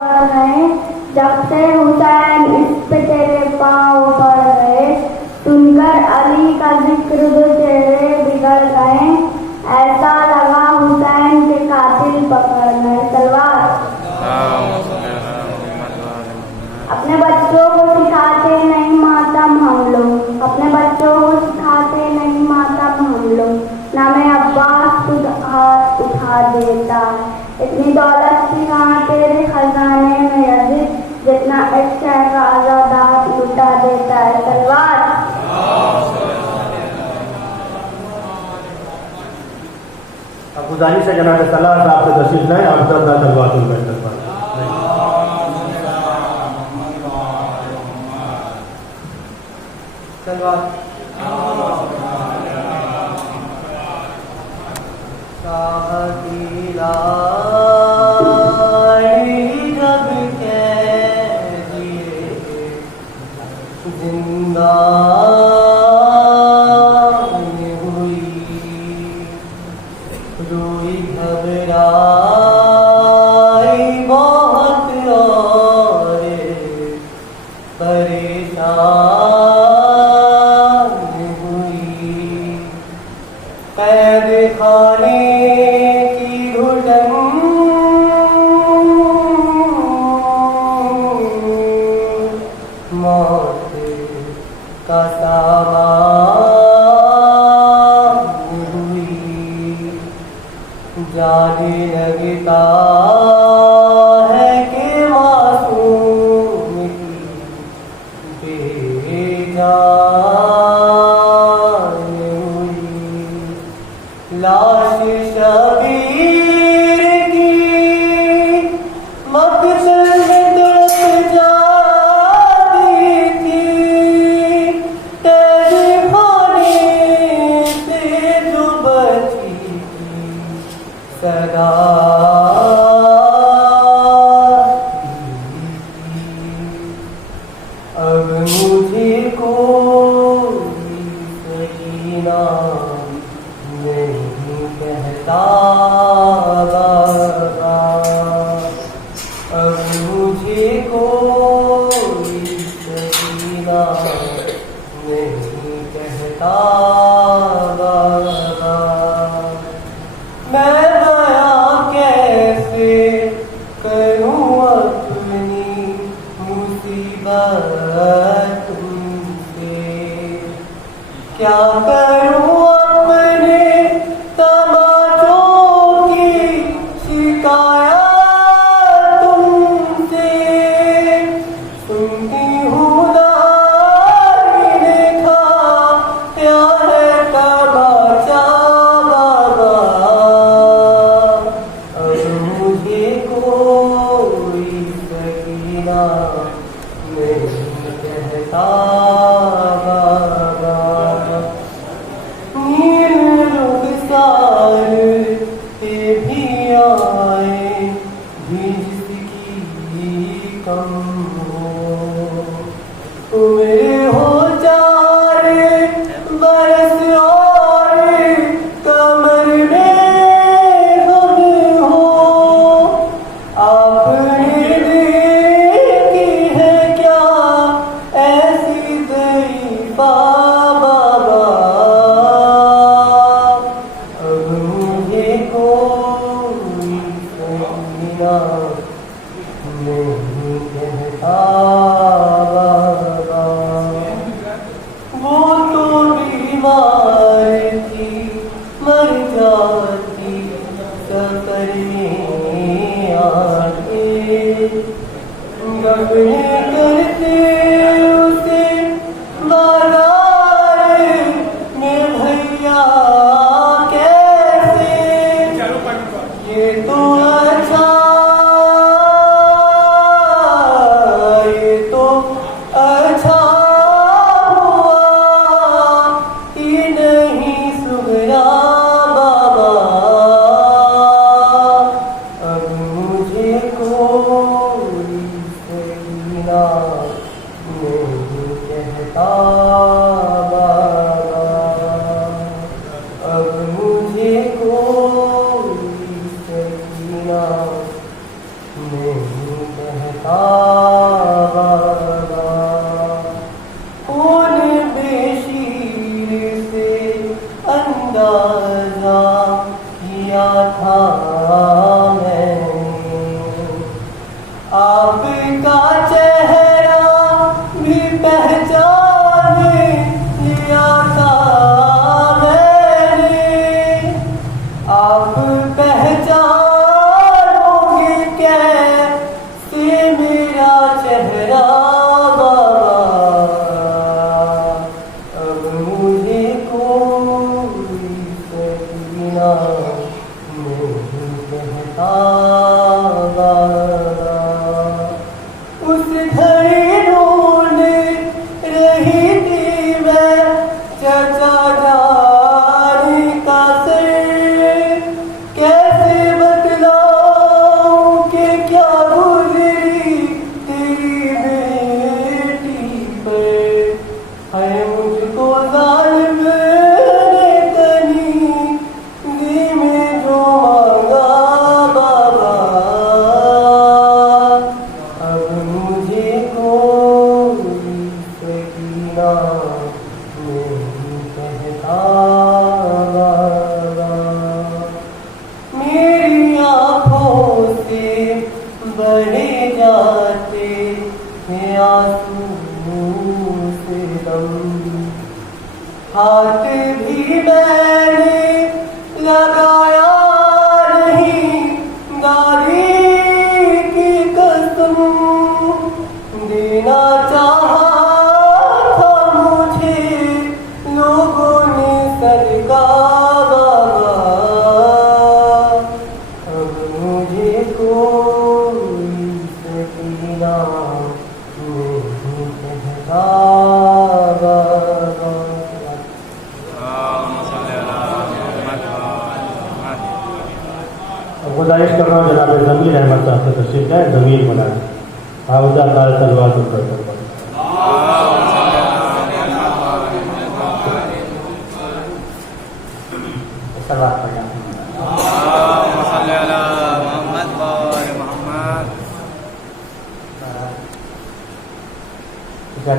गए जब से हुसैन इस पे तेरे पाँव पड़ गए, सुनकर अली का जिक्र दो चेहरे बिगड़ गए, ऐसा लगा हुसैन के कातिल पकड़ गए। तलवार। अपने बच्चों को सिखाते नहीं मातम हम लोग, अपने बच्चों को सिखाते नहीं मातम हम लोग, नामे अब्बास खुद हाथ उठा देता, इतनी दौलत थी कहाँ तेरे खजाने में यजीद, जितना इश्क का आजादात लुटा देता है। तलवार। अब गुजारिश है जनाब सलाह साहब से तशरीफ लाएं, आप तलवार خون بشیر سے اندازہ کیا تھا میں نے، آپ کا چہرہ بھی پہچان لیا تھا میں نے، آپ پہچانو گے کیسے میرا چہرہ بابا، اب مجھے کوئی سکینہ نہیں کہتا بابا، اس گھڑی ڈھونڈ رہی تھی میں چچا جان کا سر، کیسے بتلاؤں کہ کیا گزری تیری بیٹی پر، ہے مجھ کو ظالم نے تنی میں جو مانگا بابا، اب مجھے کوئی سکینہ نہیں کہتا بابا، میری آنکھوں سے بہے جاتے ہیں آنسو سے دم، ہاتھ بھی میں نے لگایا نہیں دادی کی قسم، دینا چاہا تھا مجھے لوگوں نے صدقہ بابا، اب مجھے کوئی سکینہ نہیں کہتا بابا۔ گزارش کر رہا ہوں جناب ضمیر احمد صاحب سے تشریف لائیں، ضمیر بنائیں حافظہ اللہ تلوار کو پر سلوات پڑھ جائیں۔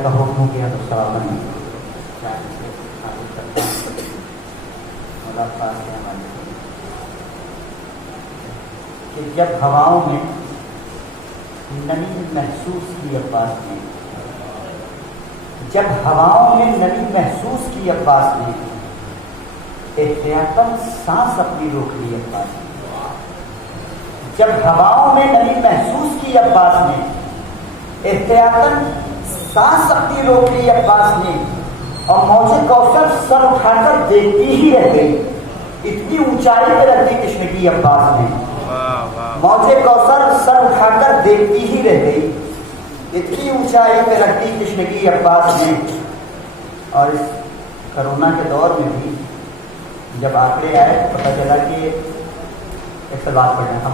کا حکم کیا تو ثواب نہیں کہ جب ہواؤں میں نمی محسوس کی عباس نے، جب ہواؤں میں نمی محسوس کی عباس نے، احتیاطاً سانس اپنی روک لی عباس نے، جب ہواؤں میں نمی محسوس کی عباس نے، احتیاطاً سانس اپنی روک لی عباس نے، اور موج کوثر سر اٹھا کر دیکھتی ہی رہ گئی، اتنی اونچائی پہ رکھتی تشنگی عباس نے، موج کوثر سر اٹھا کر دیکھتی ہی رہ گئی، اتنی اونچائی پہ رکھتی تشنگی عباس نے۔ اور اس کرونا کے دور میں بھی جب آنکڑے آئے تو پتہ چلا کہ ایک سے بات پڑھیں ہم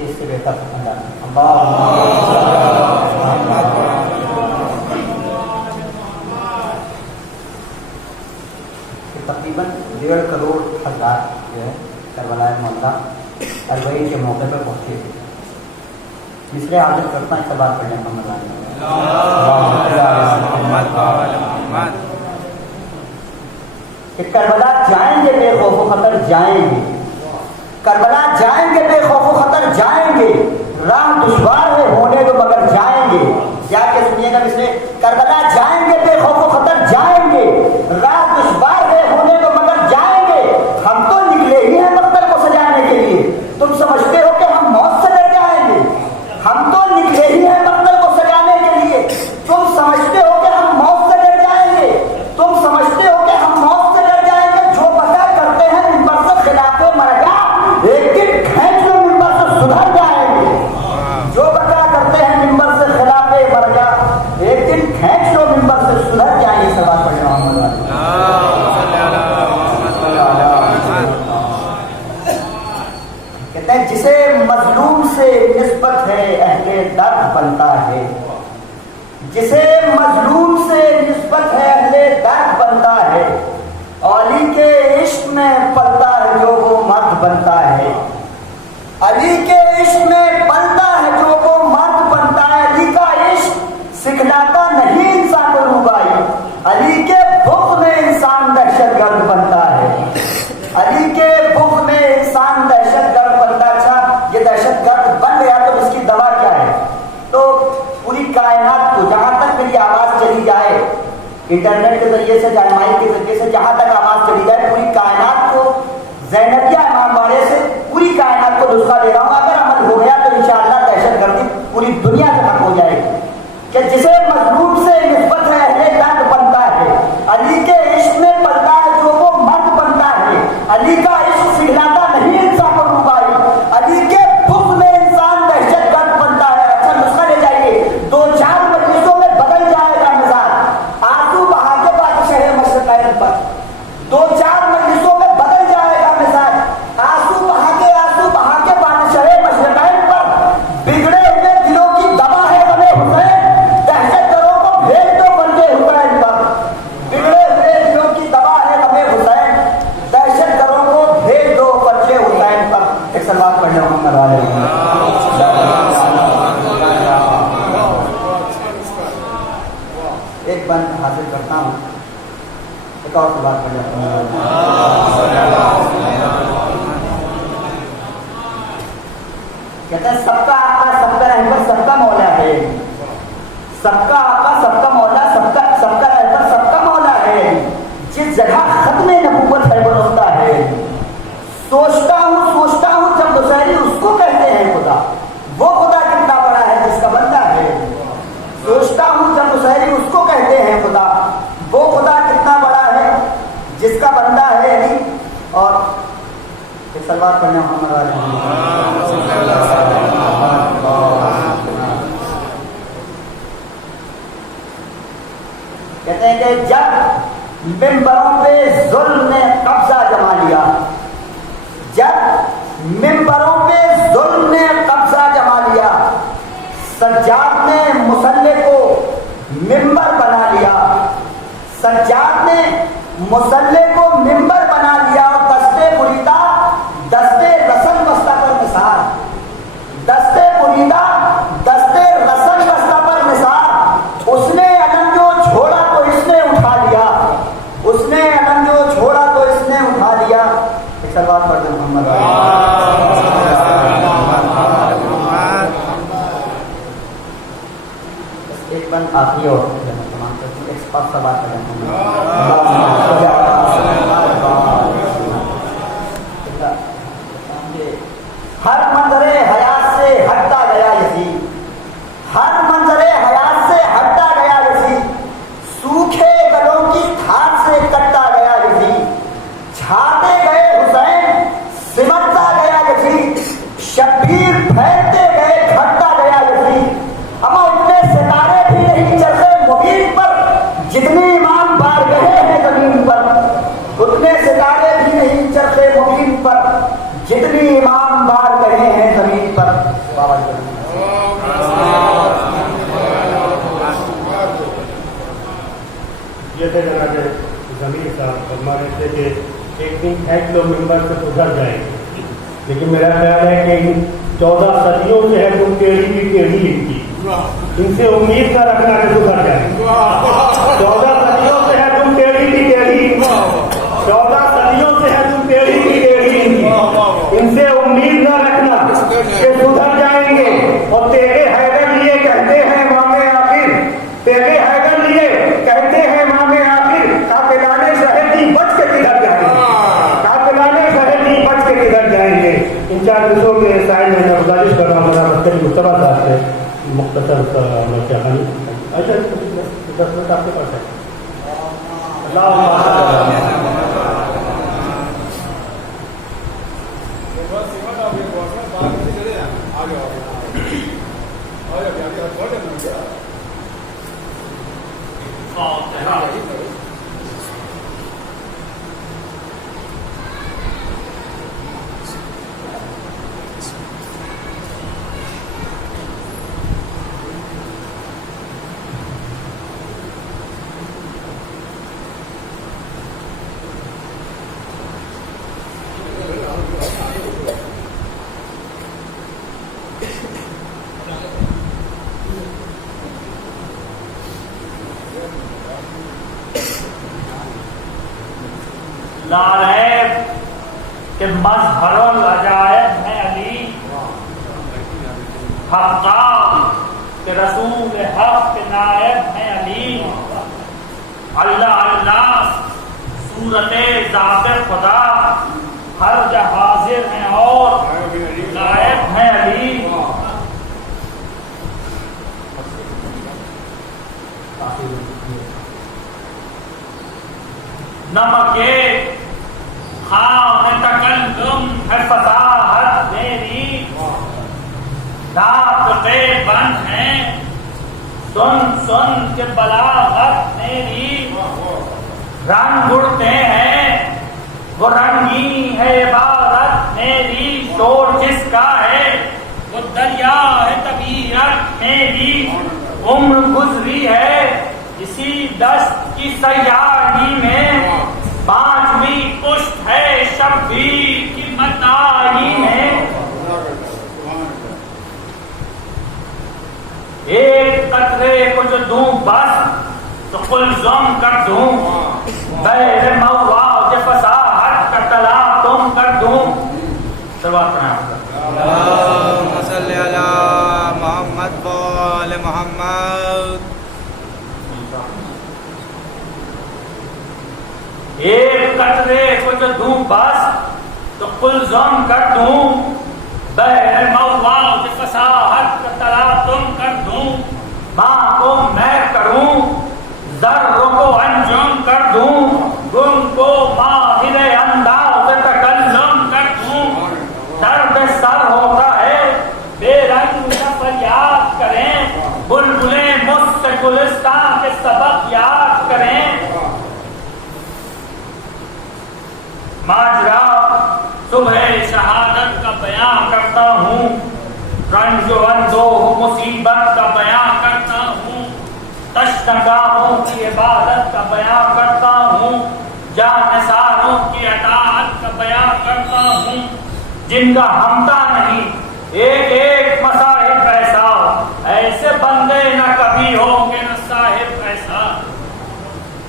اس سے بہتر تقریباً 1.5 کروڑ حضرات جو ہے کربلا معاملہ اربعین کے موقع پر پہنچے تھے۔ اس لیے حاضر کرتا ہے سوال پڑھنے کہ کربلا جائیں گے بے خوف و خطر جائیں گے، کربلا جائیں گے بے خوف و خطر جائیں گے، راہ دشوار ہے ہونے کو مگر جائیں گے۔ جا کے سنیے گا، اس نے کربلا جائیں گے بے خوف و خطر جائیں گے، راہ دشوار ہے ہونے کو مگر جائیں گے، ہم تو نکلے ہی ہیں مقتل کو سجانے کے لیے، تم سمجھتے ہو کہ ہم موت سے ڈر جائیں گے؟ ہم تو نکلے ہی ہیں مقتل کو سجانے کے لیے، تم سمجھتے ہو کہ ہم موت سے ڈر جائیں گے؟ تم سمجھتے ہو کہ ہم موت سے ڈر جائیں گے؟ جو بتا کرتے ہیں منبر سے خلاف مرجع، ایک دن کھینچ لو منبر سے سدھر جائیں گے۔ جو بتا کرتے ہیں منبر سے خلاف مرجع، ایک دن کھینچ لو منبر سے سدھر جائیں گے۔ سوال پڑھ رہا ہوں کہتے ہیں جسے مظلوم سے نسبت ہے اہل درد بنتا ہے، جسے مظلوم سے نسبت ہے اہل درد بنتا ہے، اولی کے عشق میں پل इंटरनेट के जरिए से, चाहे माइक के जरिए से, जहां तक आवाज चली जाए, पूरी कायनात को ज़ैनबिया इमामबाड़े से पूरी कायनात को नुस्खा दे रहा हूं, अगर अमल हो गया तो इंशाअल्लाह दहशतगर्दी पूरी दुनिया से खत्म हो जाएगी। कि जिसे मजलूम से निस्बत है अहले दर्द बनता है, अली के इश्क में पलता है जो वो मर्द बनता है, अली का इश्क सिखलाता नहीं इंसान को रुबाई, अली के बुग़्ज़ में इंसान दहशतगर्द बनता है। अच्छा नुस्खा ले जाइए, 2-4 मजलिसों में बदल जाएगा मिजाज, आंसू बहा के बादशाह मशरक़ैन पर, 2-4 मजलिसों में बदल जाएगा मिजाज, आंसू बहा के बादशाह मशरक़ैन पर, बिगड़े हुए दिलों की दवा है गमे हुसैन, दहशतगर्दों को भेज दो बंदे हुसैन पर, बिगड़े हुए दिलों की दवा है गमे हुसैन, दहशतगर्दों को भेज दो बंदे हुसैन पर। एक सलवात पढ़ लो मोहम्मद वाले। एक बंद हासिल करता हूँ, एक और सलवात पढ़ लो। कहते हैं सबका आका, सबका रहबर, सबका मौला है, सबका आका, सबका मौला, सबका रहबर, सबका मौला है, जिस जगह खत्म नबूवत है वो रोता है। सोचता हूँ जब बुसैरी उसको कहते हैं खुदा, वो खुदा कितना बड़ा है जिसका बंदा है। सोचता हूँ जब बुसैरी उसको कहते हैं खुदा, वो खुदा कितना बड़ा है जिसका बंदा है अली। और एक सलवात पढ़ने मोहम्मद कहते हैं कि जब मिंबरों पे जुल्म ने कब्जा जमा लिया, जब मिंबरों पे जुल्म ने कब्जा जमा लिया, सज्जाद ने मुसल्ले को मिंबर बना लिया, सज्जाद ने मुसल्ले को मिंबर बना लिया, और दस्ते बुरीदा दस्ते रसन बस्ता पर निसार, दस्ते बुरीदा दस्ते रसन बस्ता पर निसार, उसने अलम जो छोड़ा तो इसने उठा लिया, उसने अलम जो छोड़ा तो इसने उठा लिया। एक सलवात पढ़ दो मोहम्मद। एक बंद आखिरी और तमाम करती एक पास सवाल पढ़ हर मंजरे हयात से हटता गया यजीद, हर मंजरे हयात से हटता गया यजीद, सूखे गलों की खाद से कटता गया यजीद, छाते गए हुसैन सिमटता गया यजीद, शब्बीर फैलते गए घटता गया यजीद, अमा उतने सितारे भी नहीं चलते मुबीन पर जितने इमाम बार गए हैं जमीन पर, उतने सितारे भी नहीं चलते मुबीन पर जितनी इमाम बार गए हैं जमीन पर। ये थे जनाब जमीन साहब फरमा रहे थे कि एक दिन फेंक लो मिंबर से गुजर जाएंगे, लेकिन मेरा ख्याल है कि इन 14 सदियों से है तुम टेढ़ी की टेढ़ी लिखी, इनसे उम्मीद न रखना कि सुधर जाए। 14 सदियों से है तुम टेढ़ी की टेढ़ी, 14 सदियों से है तुम टेढ़ी की टेढ़ी, इनसे उम्मीद न रखना कि सुधर जाएंगे। और तेरे हैदर लिए कहते हैं मामे आखिर, तेरे हैदर लिए कहते हैं मामे आखिर, कातिलाने शहदी बच के किधर जाएंगे, कातिलाने शहदी बच के किधर जाएंगे। इन 4 दिवसों के साइड में मैं गुजारिश कर रहा हूँ मेरा बच्चे मुस्तफा साहब से मुख्तसर कहानी। अच्छा 10 मिनट आपके पास है। लारैब के मज़हरुल अजायब है अली, हक़्क़ा के रसूल हक़ के नायब है अली, اللہ اللہ صورت ذات خدا ہر جا حاضر ہیں اور غائب ہیں علی. نمک خام تکلم ہے فصاحت میری، دانت پہ بند ہیں سن سن کے بلاغت میری. رنگ اڑتے ہیں وہ رنگی ہے عبادت میری، شور جس کا ہے وہ دریا ہے طبیعت میری. عمر گزری ہے اسی دشت کی سیاحی میں، پانچویں پشت ہے شبیر کی متاحی میں. ایک قطرے کو جو دوں بس تو قلزم کر دوں، بیر مواج فصاحت کا طلا تم کر دوں. اللهم صل على محمد وآل محمد. ایک قطرے کو جو دوں بس تو قلزم کر دوں، بیر مواج فصاحت کا طلا تم کر دوں. ماں کو میں کروں ذروں کو انجم کر دوں، گم کو ماہر انداز تکلم کر دوں. درد سر ہوتا ہے بے رنگ کا فریاد کریں، بلبلیں مجھ سے گلستان کے سبق یاد کریں. ماجرا صبح شہادت کا بیان کرتا ہوں، رنج و اندوہ مصیبت کا بیان کرتا ہوں، تشنگاہوں کی عبادت کا بیان کرتا ہوں، جانثاروں کی اطاعت کا بیان کرتا ہوں. جن کا ہمتا نہیں ایک ایک مصاحب ایسا، ایسے بندے نہ کبھی ہوں گے نہ صاحب ایسا.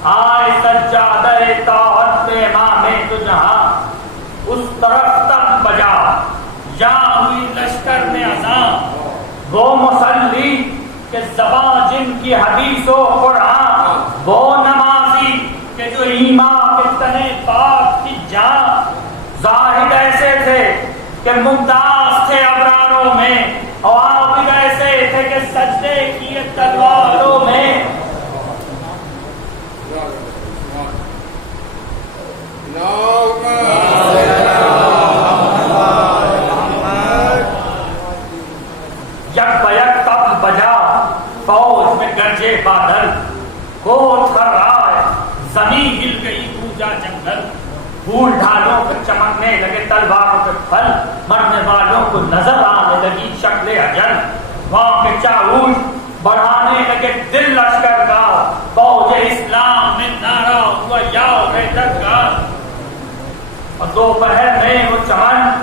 آئے سجادہ طاعت پہ امام تو جہاں، اس طرف تک بجا یا ہوئی لشکر میں اذان. وہ مصلی کہ زبان جن کی حدیث و قرآن، وہ نمازی کہ جو ایمان کے تنے پاک کی جان. زاہد ایسے تھے کہ ممتاز تھے ابراروں میں، اور عابد ایسے تھے کہ سجدے کیے تلواروں میں. یک بیک تب بجا فوج میں گرجے بادل، کو تھرائے زمین ہل گئی پوجا جنگل. پھول ڈھالوں پہ چمکنے لگے تلواروں کے پھل، مرنے والوں کو نظر آنے لگی شکل اجل. وہاں کے چاؤش بڑھانے لگے دل لشکر کا، فوج اسلام میں نعرہ ہوا یا حیدر کا. اور دوپہر میں وہ چمن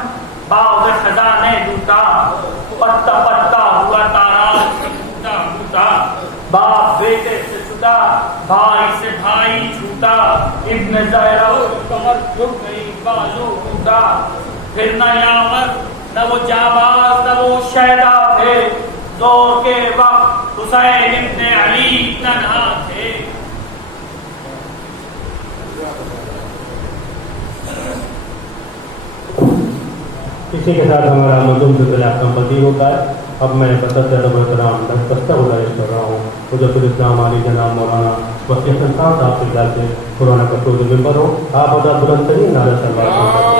باغ خزانے لوٹا، پتا پتا ہوا تاراج ٹوٹا ٹوٹا. باپ بیٹے سے جدا، بھائی سے بھائی چھوٹا. ابن زہرا کمر جھک گئی بازو ٹوٹا. پھر نہ یاور نہ وہ جاباز نہ وہ شہدا تھے، زور کے وقت حسین ابن علی تنہا تھے. اسی کے ساتھ ہمارا مضمون جو خلاف کمپتی ہوتا ہے. اب میں بطور ادب احترام دستہ گزارش کر رہا ہوں حجت الاسلام علی جناب مولانا وسیع حسن صاحب کے خیال سے قرآن کا سود ممبر ہو. آپ ادا بلند ترین نعرہ سلوات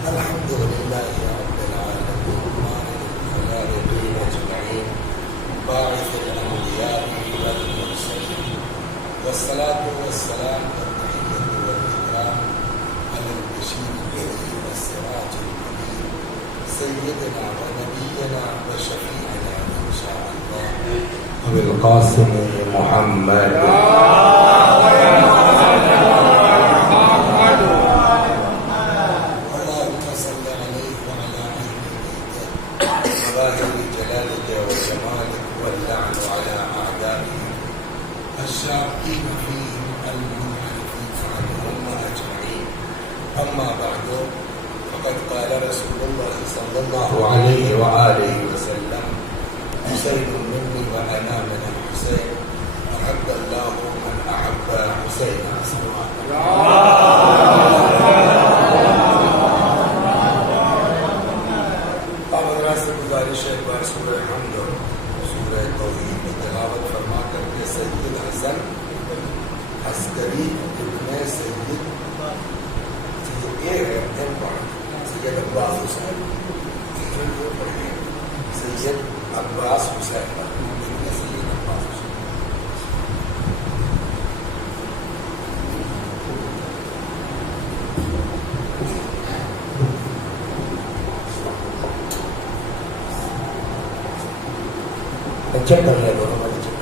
الحمد لله رب العالمين مالك الخلائق اجمعين باعث الانبياء والمرسلين والصلاه والسلام والتحيه والاكرام على البشير الذي والسراج المنير سيدنا ونبينا وشفيعنا ان شاء الله ابي القاسم محمد الشاكين فيهم المنحرفين عنهم اجمعين. اما بعد فقد قال رسول الله صلى الله عليه واله وسلم حسين مني وانا من الحسين احب الله من احب حسين صلوات حضرات سے گزارش ہے ایک بار سورہ حمد اور سورہ توحید میں تلاوت فرما کر کے سید حسن عسکری ابن سید یہ ہے سید عباس حسین سید عباس حسین ابن سید عباس حسین چیک کر لیا دونوں والے چیک کر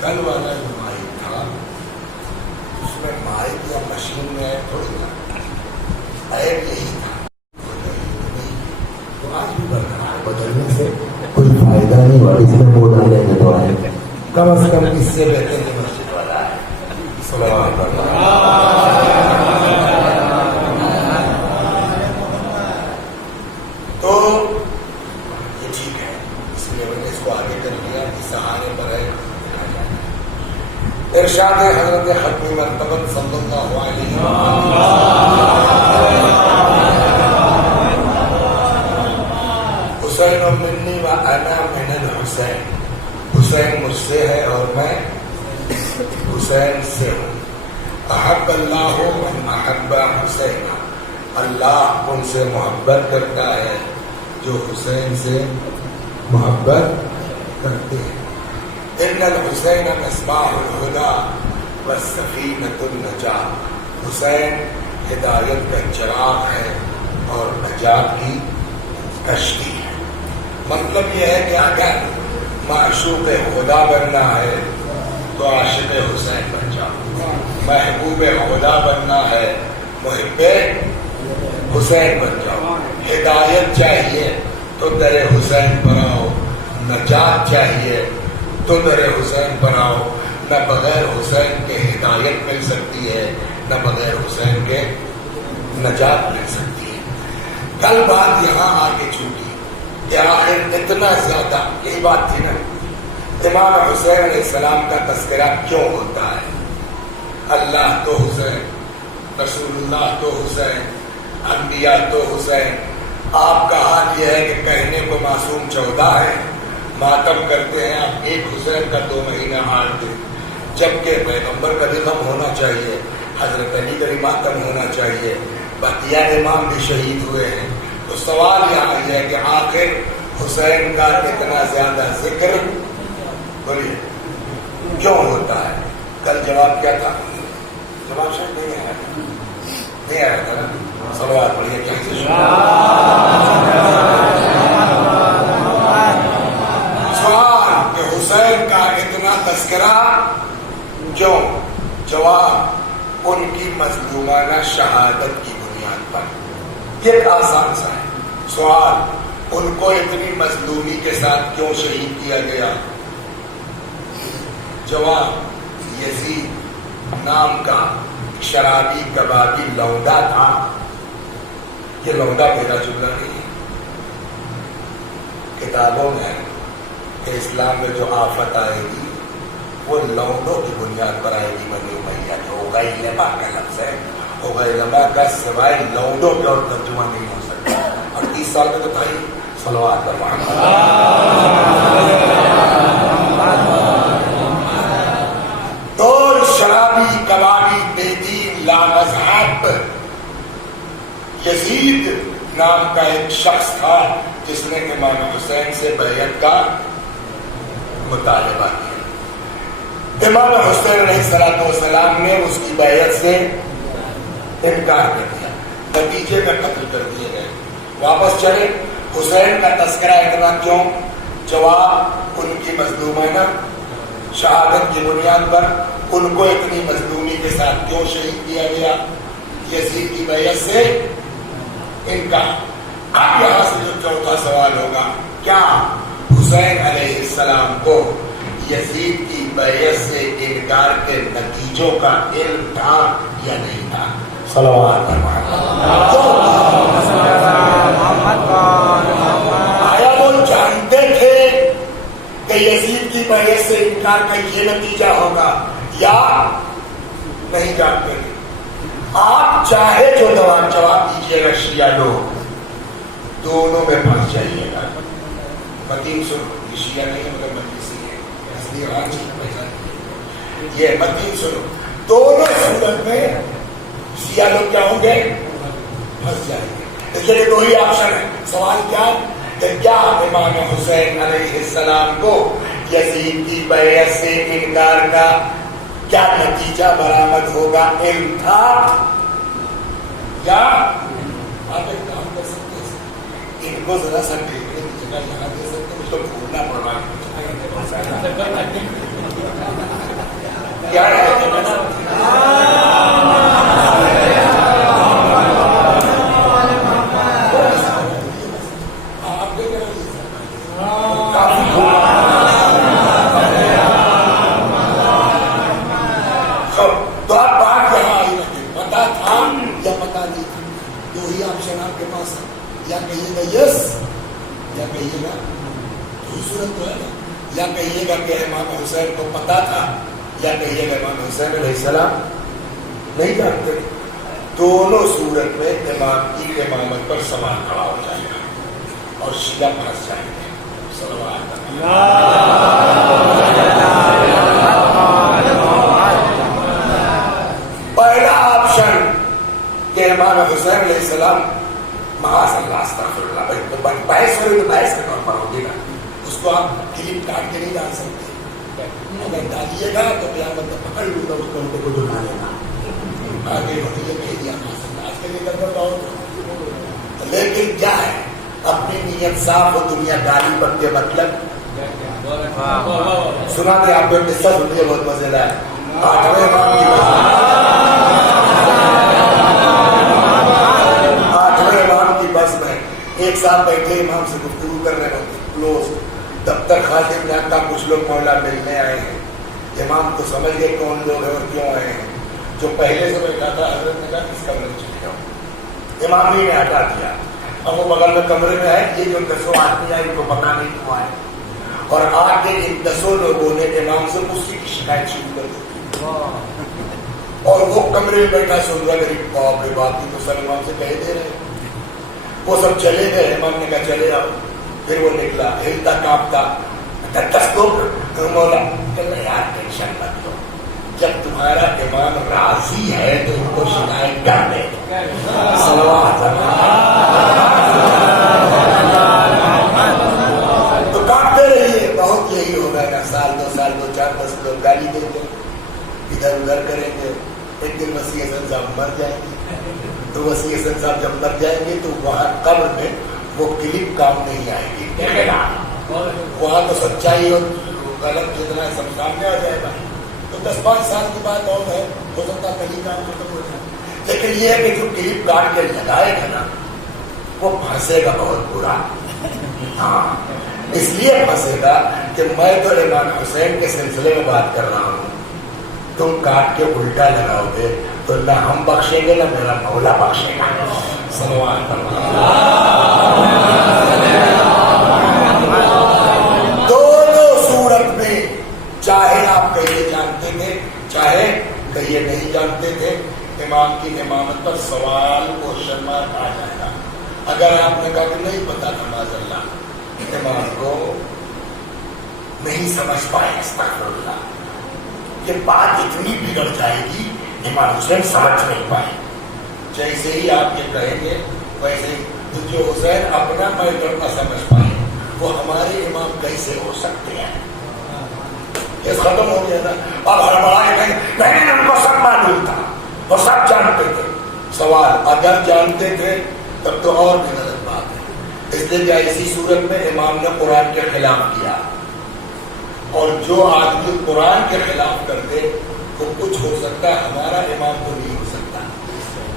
کل والا جو مائک تھا اس میں مائک یا مشین میں تھوڑی نا ایپ یہی تھا تو آج بھی برقرار بدلنے سے کوئی فائدہ نہیں ہوا اس میں وہ ڈالیں گے تو آئے کم از کم اس سے بہتر یہ مسجد والا ہے صلوات اللہ تو یہ ٹھیک ہے اس لیے میں نے اس کو آگے کر لیا اس سہارے پر ہے ارشاد حضرت ختم مرتبہ صلی اللہ علیہ وسلم حسین منی و انا من الحسین حسین مجھ سے ہے اور میں حسین سے ہوں احب اللہ من احب حسین اللہ ان سے محبت کرتا ہے جو حسین سے محبت کرتے ہیں ان الحسین مصباح الہدی والسفینۃ النجاۃ حسین ہدایت کا چراغ ہے اور نجات کی کشتی ہے مطلب یہ ہے کہ اگر معشوق خدا بننا ہے تو عاشق حسین بن جاؤ محبوب خدا بننا ہے محب حسین بن جاؤ ہدایت چاہیے تو در حسین پر آؤ نجات چاہیے تو در حسین پر آؤ نہ بغیر حسین کے ہدایت مل سکتی ہے نہ بغیر حسین کے نجات مل سکتی ہے کل بات یہاں آگے چھوٹی کہ آخر اتنا زیادہ یہی بات تھی نا امام حسین علیہ السلام کا تذکرہ کیوں ہوتا ہے اللہ تو حسین رسول اللہ تو حسین انبیاء تو حسین آپ کا حال یہ ہے کہ کہنے کو معصوم 14 ہے ماتم کرتے ہیں آپ ایک حسین کا 2 مہینہ حال دے جبکہ پیغمبر کا دم ہونا چاہیے حضرت علی کا بھی ماتم ہونا چاہیے بقیہ امام بھی شہید ہوئے ہیں تو سوال یہاں یہ ہے کہ آخر حسین کا اتنا زیادہ ذکر بولیے کیوں ہوتا ہے کل جواب کیا تھا جواب شاید نہیں آیا تھا نا سوال بڑھیا کیا سوال کہ حسین حسین کا اتنا تذکرہ کیوں؟ جواب ان کی مظلومانہ شہادت کی بنیاد پر۔ یہ آسان سا ہے سوال، ان کو اتنی مظلومی کے ساتھ کیوں شہید کیا گیا؟ جواب، یزید نام کا شرابی کبابی لونڈا تھا۔ یہ لونڈا میرا جملہ نہیں ہے، کتابوں میں کہ اسلام میں جو آفت آئے گی وہ لونڈوں کی بنیاد پر آئے گی۔ بنی امیہ جو غیلما کا لفظ ہے، وہ غیلما کا سوائے لونڈوں کے اور ترجمہ نہیں ہو سکتا۔ اور 30 سال میں تو تھا ہی۔ صلوات محمد۔ تو شرابی کبابی بے دین لامذہب یزید نام کا ایک شخص تھا جس نے امام حسین سے بیعت کا مطالبہ کیا۔ امام حسین علیہ السلام نے اس کی بیعت سے انکار کر دیا، نتیجے میں قتل کر دیے گئے۔ واپس چلے، حسین کا تذکرہ اتنا کیوں؟ جواب، ان کی مظلومانہ شہادت کی بنیاد پر ان کو اتنی مظلومی کے ساتھ کیوں شہید کیا گیا؟ یزید کی بیعت سے انکار۔ اب یہاں سے جو چوتھا سوال ہوگا، کیا حسین علیہ السلام کو یزید کی بیعت سے انکار کے نتیجوں کا علم تھا یا نہیں تھا؟ صلوات آیا وہ جانتے تھے کہ یزید کی بیعت سے انکار کا یہ نتیجہ ہوگا یا نہیں جانتے تھے؟ آپ چاہے جو جواب دیجیے گا، شیعہ لوگ دونوں میں پھنس جائیے گا۔ متین سنو، یہ شیعہ نہیں ہے مگر مجلسی ہے، اس لیے آج پہچان یہ متین سنو، دونوں صورت میں شیعہ لوگ کیا ہوں گے؟ پھنس جائیں گے۔ دیکھیے دو ہی آپشن ہے۔ سوال کیا کہ کیا امام حسین علیہ السلام کو یزید کی بیعت سے انکار کا کیا نتیجہ برآمد ہوگا علم تھا یا؟ آپ ایک کام کر سکتے ہیں، ان کو ذرا سا ٹھیکنے کی جگہ یہاں دے سکتے ہیں، مجھ کو ڈھونڈنا پڑ رہا ہے کیا ہے؟ تو آپ بات یہاں آئی رکھیں، پتا تھا یا پتا نہیں تھا؟ دو ہی آپشن آپ کے پاس ہے، یا کہیے گا یس یا کہیے گا دوسری صورت تو ہے نا، یا کہیے گا کہ امام حسین کو پتا تھا یا کہیے گا امام حسین علیہ السلام نہیں جانتے۔ دونوں صورت میں امام کی امامت پر سوال کھڑا ہو جائے گا اور شیعہ پھنس جائیں گے۔ پہلا آپشن کہ امام حسین علیہ السلام معاذ اللہ استغفر اللہ، بحث ہو رہی تو بحث کے طور پر ہوگی نا، اس کو آپ کلپ کاٹ کے نہیں ڈال سکتے، اگر ڈالیے گا تو قیامت میں پکڑ لوں گا اس کو، ان کو ڈھلا لے گا آگے ہوتی ہے کہہ دیا آج کے لیے کرنا بہت۔ لیکن کیا ہے، اپنی نیت صاف ہو، دنیا داری پر کے مطلب سنا دے آپ کو قصہ سنیے، بہت مزیدار۔ 8ویں امام کی بس میں ایک ساتھ بیٹھے امام سے گفتگو کر رہے ہوتے، کلوز دفتر خادم نے کا کچھ لوگ مولا ملنے آئے ہیں۔ امام تو سمجھ گئے کون لوگ ہیں اور کیوں آئے ہیں۔ جو پہلے سے بیٹھا تھا حضرت نے کہا اس کمرے میں چلے جاؤ، امام ہی نے ہٹا دیا۔ اب وہ بغل میں کمرے میں ہے، یہ جو 10 آدمی آئے ان کو پتا نہیں کیوں آئے، اور آ کے ان 10 لوگوں نے امام سے اسی کی شکایت شروع کر دی، اور وہ کمرے میں بیٹھا سن رہا، غریب باپ رے باپ کی تو سر امام سے کہہ دے رہے۔ وہ سب چلے گئے، امام نے کہا چلے آؤ۔ پھر وہ نکلا ہلتا کانپتا، 10 لوگ مولا کہنا یار ٹینشن مت لو، جب تمہارا امام راضی ہے تو ان کو شکایت کر دے۔ تو کانپتے رہیے، بہت یہی ہوگا نا، سال 2 سال 2 4 10 لوگ گالی دیں گے، ادھر ادھر کریں گے۔ ایک دن وسیع حسن صاحب مر جائیں گے، تو وسیع حسن صاحب جب مر جائیں گے تو وہاں قبر میں وہ کلپ کام نہیں آئے گی، وہاں تو سچائی اور गलत जितना है सब सामने आ जाएगा। तो 10-5 साल की बात और है, हो सकता है कहीं काम खत्म हो जाए, लेकिन ये है कि जो क्लिप काट के लगाएगा ना वो फंसेगा बहुत बुरा। हाँ, इसलिए फंसेगा कि मैं तो इमाम हुसैन के सिलसिले में बात कर रहा हूँ, तुम काट के उल्टा लगाओगे तो न हम बख्शेंगे न मेरा मौला बख्शेगा। सलवात दोनों सूरत में चाहे आप कहिए जानते थे चाहे कहिए नहीं जानते थे, इमाम की इमामत पर सवाल क्वेश्चन मार्क आ जाएगा। अगर आपने कहा कि नहीं पता था माज़अल्लाह, इमाम को नहीं समझ पाए, अस्तग़फिरुल्लाह, कि बात इतनी बिगड़ जाएगी इमाम हुसैन समझ नहीं पाए। जैसे ही आप ये कहेंगे वैसे ही तो जो हुसैन अपना मैटर न समझ पाए वो हमारे इमाम कैसे हो सकते हैं? ये खत्म हो गया ना। अब हड़बड़ा के नहीं उनको सब मालूम था, वो सब जानते थे। सवाल अगर जानते थे तब तो और भी गलत बात है। इसलिए कि ऐसी सूरत में इमाम ने कुरान के खिलाफ किया, और जो आदमी कुरान के खिलाफ कर दे तो कुछ हो सकता है, हमारा इमाम को नहीं हो सकता।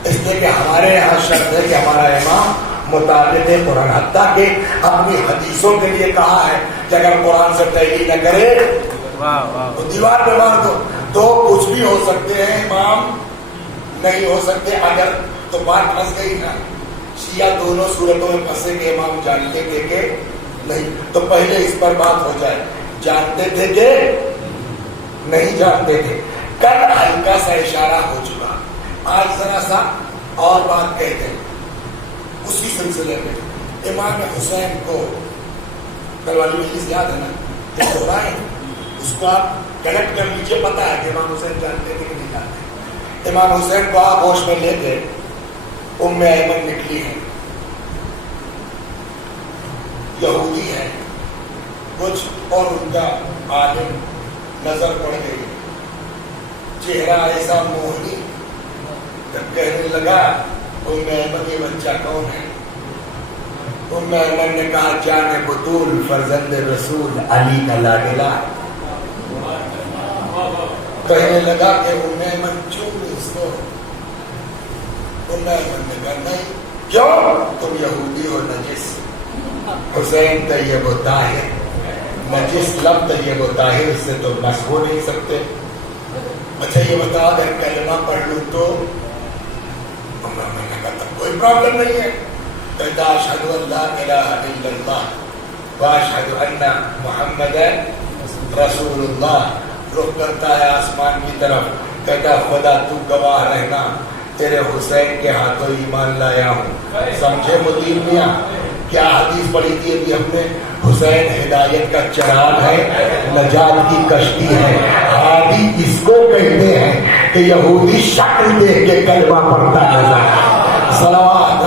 इसलिए कि हमारे यहाँ शर्त है कि हमारा इमाम मुताबिक कुरान, हत्ता के अपनी हदीसों के लिए कहा है कि अगर कुरान से तैलील न करे तो दीवार पे मार दो। तो कुछ भी हो सकते हैं, इमाम नहीं हो सकते। अगर तो बात फंस गई ना, शिया दोनों सूरतों में फंसे के इमाम जानते थे कि नहीं, तो पहले इस पर बात हो जाए, जानते थे कि नहीं जानते थे। कल हल्का सा इशारा हो चुका, आज जरा सा और बात कहते हैं उसी सिलसिले में। इमाम हुसैन को कल वाली मजलिस याद है ना, तो उसको आप कनेक्ट कर लीजिए। पता है कि इमाम हुसैन जानते थे कि नहीं जानते। इमाम हुसैन को आप होश में ले गए, उम्मे ऐमन निकली है, यहूदी है कुछ, और उनका आलिम नजर पड़ गई, चेहरा ऐसा मोहनी, जब कहने लगा उम्मे ऐमन ये बच्चा कौन है? उम्मे ऐमन ने कहा जाने बतूल फर्जंद रसूल अली का लाडला। कहने लगा कि उम्मे ऐमन चूम इसको। उम्मे ऐमन ने कहा नहीं, क्यों? तुम यहूदी हो नजिस। हुसैन तैयब व ताहिर, नजिस लब तैयब व ताहिर से तो नस हो नहीं सकते। अच्छा ये बता, अगर कलमा पढ़ लूं तो? मैंने कहा कोई प्रॉब्लम नहीं है। कहता अशहदु अल्ला इलाहा इल्लल्लाह व अशहदु अन्ना मुहम्मदन रसूलुल्लाह। रुख करता है आसमान की तरफ, कहता खुदा तू गवाह रहना, तेरे हुसैन के हाथों ईमान लाया हूँ। समझे मुदीर मियाँ? क्या हदीस पढ़ी थी अभी हमने? हुसैन हिदायत का चिराग है, नजात की कश्ती है। हादी इसको कहते हैं कि यहूदी शक्ल देख के कलमा पढ़ता नजर। सलावत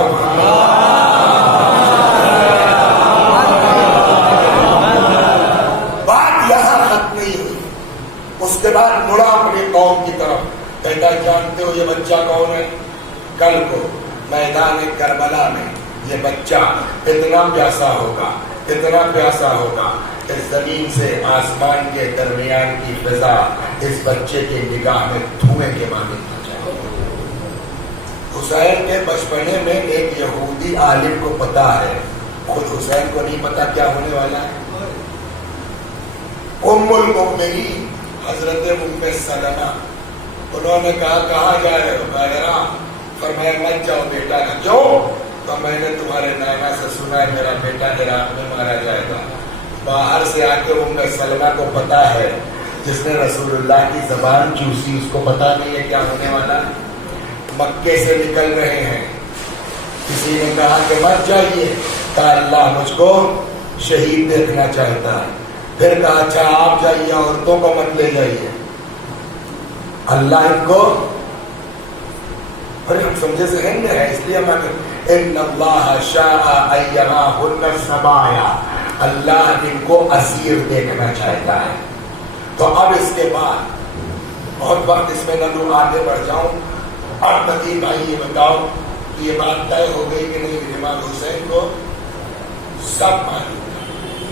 बात यहाँ खत्म नहीं हुई। उसके बाद मुड़ा अपनी कौम की तरफ, कहता जानते हो ये बच्चा कौन है? कल को मैदान करबला में ये बच्चा इतना प्यासा होगा, इतना प्यासा होगा कि जमीन से आसमान के दरमियान की फिजा इस बच्चे की निगाह में धुएं के माने हो जाएगी। हुसैन के बचपने में एक यहूदी आलिम को पता है, खुद हुसैन को नहीं पता क्या होने वाला है। उम्मुल मुमिनीन हजरत उम्मे सलमा, उन्होंने कहा कहाँ जा रहे हो? फरमाया मत जाओ बेटा। ना क्यों? तो मैंने तुम्हारे नाना से सुना है मेरा बेटा इराक में मारा जाएगा। बाहर से आके उम्मे सलमा को पता है, जिसने रसूलुल्लाह की जबान चूसी उसको पता नहीं है क्या होने वाला। मक्के से निकल रहे हैं, किसी ने कहा कि मत जाइए, कहा अल्लाह मुझको शहीद देखना चाहता है। फिर कहा अच्छा आप जाइए, औरतों को मत ले जाइए, अल्लाह इनको, और हम समझे से है, इसलिए मैंने अल्लाह इनको असीर देखना चाहता है। तो अब इसके बाद बहुत वक्त इसमें न लूँ, आगे बढ़ जाऊं। अब नदीम भाई ये बताओ कि ये बात तय हो गई कि नहीं? इमाम हुसैन को सब मालूम,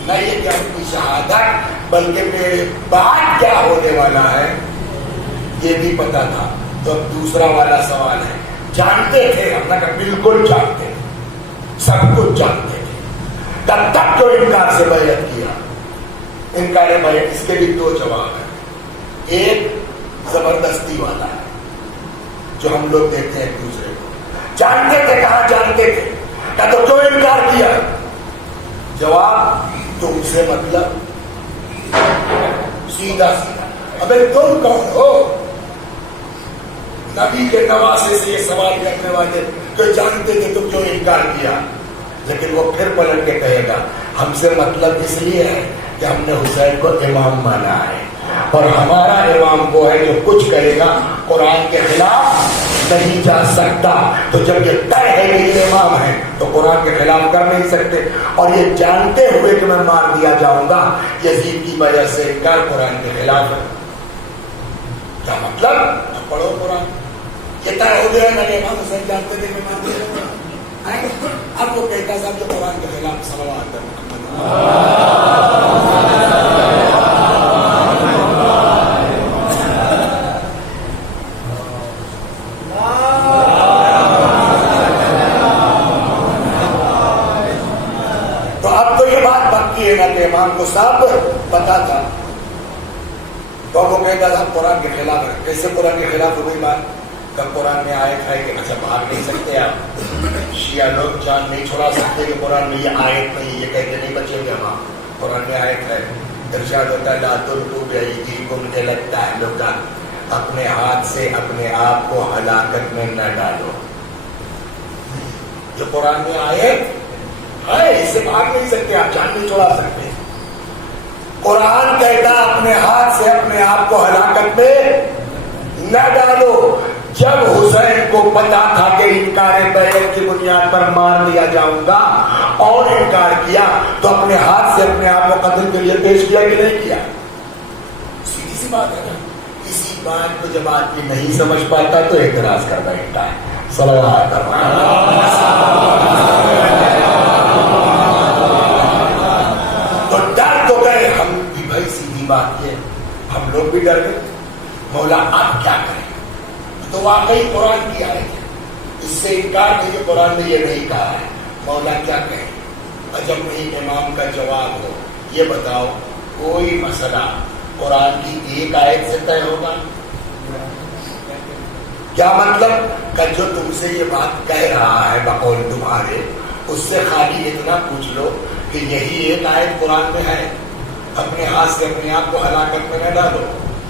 न نہ یہ کہ اپنی شہادت بلکہ میرے بعد کیا ہونے والا ہے یہ بھی پتا تھا. تو اب دوسرا والا سوال ہے, جانتے تھے؟ ہم نے کہا بالکل جانتے تھے, سب کچھ جانتے تھے. تب تک جو انکار سے بیعت کیا. انکار بیعت اس کے بھی دو جواب ہیں. ایک زبردستی والا ہے جو ہم لوگ دیتے ہیں ایک دوسرے کو. جانتے تھے, کہاں جانتے تھے؟ کہا تو کیوں انکار کیا؟ جواب تم سے مطلب سیدھا سیدھا. ابے تم کون ہو؟ نبی کے نواسے سے یہ سوال کرنے والے جو جانتے تھے تم کیوں انکار کیا؟ لیکن وہ پھر پلٹ کے کہے گا ہم سے مطلب اس لیے ہے کہ ہم نے حسین کو امام مانا ہے, اور ہمارا امام وہ ہے جو کچھ کرے گا قرآن کے خلاف نہیں جا سکتا. تو جب یہ طے ہے کہ یہ امام ہے تو قرآن کے خلاف کر نہیں سکتے. اور یہ جانتے ہوئے کہ میں مار دیا جاؤں گا, یزید کی وجہ سے انکار قرآن کے خلاف ہے. کیا مطلب؟ اب پڑھو قرآن. یہ طے ہو گیا نا کہ امام حسین جانتے تھے کہ مار دیا جاؤں گا. اب وہ کہتا صاحب جو قرآن کے خلاف صلوات ہے. تو اب تو یہ بات پکی ہے نا کہ امام کو سب پتا تھا. تو وہ کہتا تھا قرآن کے خلاف ہے. کیسے قرآن کے خلاف ہو گئی بات؟ کب قرآن میں آیت ہے کہ اچھا بھاگ نہیں سکتے آپ, شیعہ لوگ جان نہیں چھوڑا سکتے کہ قرآن میں یہ آیت نہیں, یہ کہتے نہیں بچیں گے ہم. قرآن میں آیت ہے, ارشاد ہوتا ہے لا تلقوا بأیدیکم, مجھے لگتا ہے لوگ اپنے ہاتھ سے اپنے آپ کو ہلاکت میں نہ ڈالو. جو قرآن میں آیت ہے اس سے بھاگ نہیں سکتے آپ, جان نہیں چھوڑا سکتے. قرآن کہتا اپنے ہاتھ سے اپنے آپ کو ہلاکت میں نہ ڈالو. جب حسین کو پتا تھا کہ انکار بیعت کی بنیاد پر مار دیا جاؤں گا اور انکار کیا تو اپنے ہاتھ سے اپنے آپ کو قتل کے لیے پیش کیا کہ نہیں کیا؟ سیدھی سی بات ہے نا. اسی بات کو جب آدمی نہیں سمجھ پاتا تو اعتراض کر بیٹھتا ہے. صلوات تو ڈر تو گئے ہم بھی بھائی. سیدھی بات یہ ہم لوگ بھی ڈر گئے. مولا آپ کیا کریں؟ تو واقعی قرآن کی آیت ہے, اس سے انکار نہیں کہ قرآن نے یہ نہیں کہا ہے. مولا کیا کہیں؟ عجب نہیں امام کا جواب ہو. یہ بتاؤ کوئی مسئلہ قرآن کی ایک آیت سے طے ہوگا؟ کیا مطلب کہ جو تم سے یہ بات کہہ رہا ہے بقول تمہارے, اس سے خالی اتنا پوچھ لو کہ یہی ایک آیت قرآن میں ہے, اپنے ہاتھ سے اپنے آپ کو ہلاکت میں نہ ڈالو.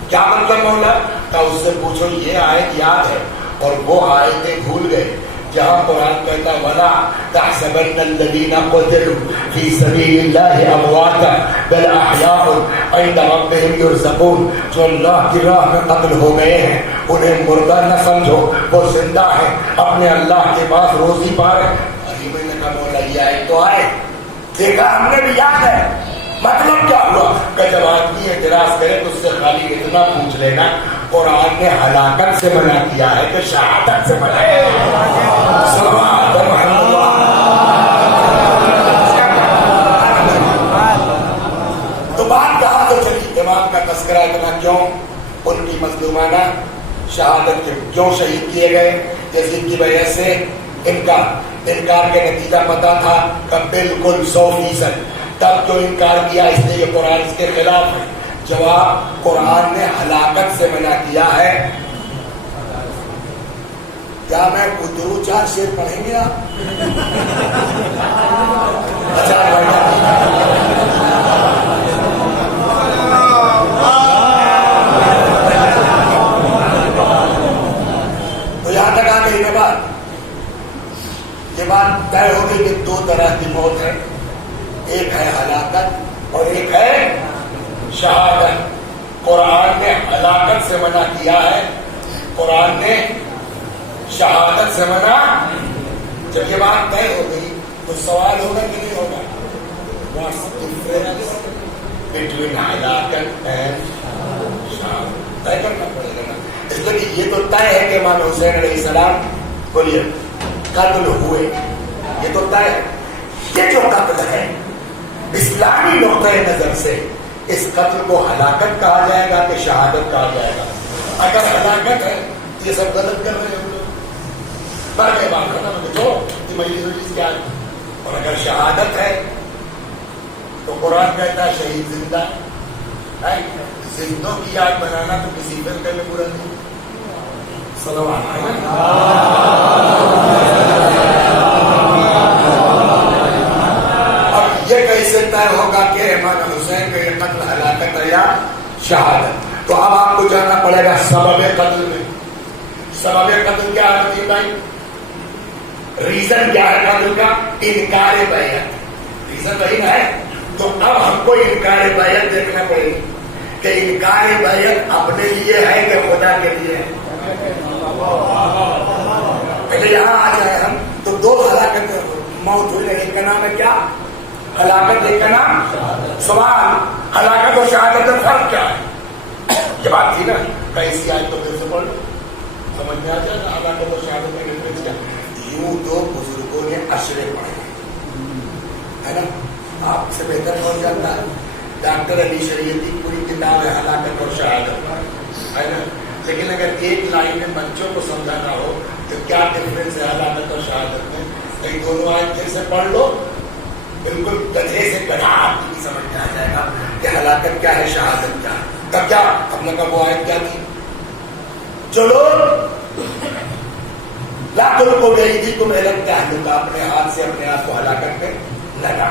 کیا مطلب مولا؟ کہ اس سے پوچھو یہ آیت یاد ہے اور وہ آیتیں بھول گئے جہاں قرآن کہتا وَلَا تَحْسَبَنَّ الَّذِينَ قُتِلُوا فِي سَبِيلِ اللَّهِ أَمْوَاتًا بَلْ أَحْيَاءٌ عِندَ رَبِّهِمْ يُرْزَقُونَ. جو اللہ کی راہ میں قتل ہو گئے ہیں انہیں مردہ نہ سمجھو, وہ زندہ ہیں, اپنے اللہ کے پاس روزی پا رہے ہیں. ابھی میں نے کہا مولا یہ آیت تو آئے, دیکھا ہم نے بھی یاد ہے. مطلب کیا ہوا کہ جب آدمی اعتراض کرے تو اس سے خالی اتنا پوچھ لینا قرآن نے ہلاکت سے منع کیا ہے کہ شہادت سے منع کیا ہے. تو بات کہاں سے چلی؟ امام کا تذکرہ اتنا کیوں؟ ان کی مظلومانہ شہادت کے کیوں شہید کیے گئے؟ یزید کی وجہ سے انکار کے نتیجہ پتا تھا کہ بالکل 100%. تب جو انکار کیا اس لیے یہ قرآن اس کے خلاف ہے. جواب قرآن نے ہلاکت سے منع کیا ہے. کیا میں درود 4 شعر پڑھیں گے آپ؟ تو یہاں تک آ گئی یہ بات طے ہو گئی کہ 2 طرح کی موت ہے, ایک ہے ہلاکت اور ایک ہے شہادت. قرآن نے ہلاکت سے منع کیا ہے, قرآن نے شہادت سے منع. جب یہ بات طے ہو گئی تو سوال ہوگا کہ نہیں ہوگا؟ What's the difference between ہلاکت and شہادت؟ طے کرنا پڑے گا نا. اس لیے کہ یہ تو طے ہے کہ امام حسین علیہ السلام قتل ہوئے, یہ تو طے ہے. یہ جو قتل ہے इस्लामी नुक्ते नजर से इस कत्ल को हलाकत कहा जाएगा कि शहादत कहा जाएगा? अगर हलाकत है ये सब गलत कर रहे हैं हम लोग, पर के बात करना मुझे छोड़ो कि मजलिस क्या है। और अगर शहादत है तो कुरान कहता है शहीद जिंदा है। जिंदों की याद बनाना तो किसी फिर में पूरा नहीं। सलवात है ना? अब ये कैसे तय होगा कि इमाम हुसैन का ये कत्ल हलाकत है या शहादत? तो अब आपको जानना पड़ेगा सबब कत्ल में। सबब कत्ल क्या है भाई? रीजन क्या है कत्ल का? इनकार बैयत। रीजन वही ना है। तो अब हमको इनकार बैयत देखना पड़ेगी कि इनकार बैयत अपने लिए है कि खुदा के लिए है। पहले यहाँ आ जाए हम तो दो हलाकत मौत हुई, एक का नाम है क्या? हलाकत, एक का नाम सवाल। हलाकत और शहादत में फर्क क्या है? ये बात थी ना, कैसी आज तो फिर से पढ़ समझ में आ जाएगा हलाकत और शहादत में डिफरेंस क्या। यूं तो बुजुर्गों ने अशरे पढ़े है ना, आपसे बेहतर कौन जानता है? डॉक्टर अली शरीयती पूरी किताब है हलाकत और शहादत है ना। लेकिन अगर एक लाइन में बच्चों को समझाना हो तो क्या डिफरेंस है हलाकत और शहादत में? कई दोनों आयत फिर से पढ़ लो, बिल्कुल गधे से गधा आपकी समझ में आ जाएगा कि हलाकत क्या है, शहादत क्या है। तब क्या हमने कहा वो आयत क्या थी? जो लोग लाखों को गई थी तुम लगता है लूंगा अपने हाथ से अपने आप को हलाकत में लगा,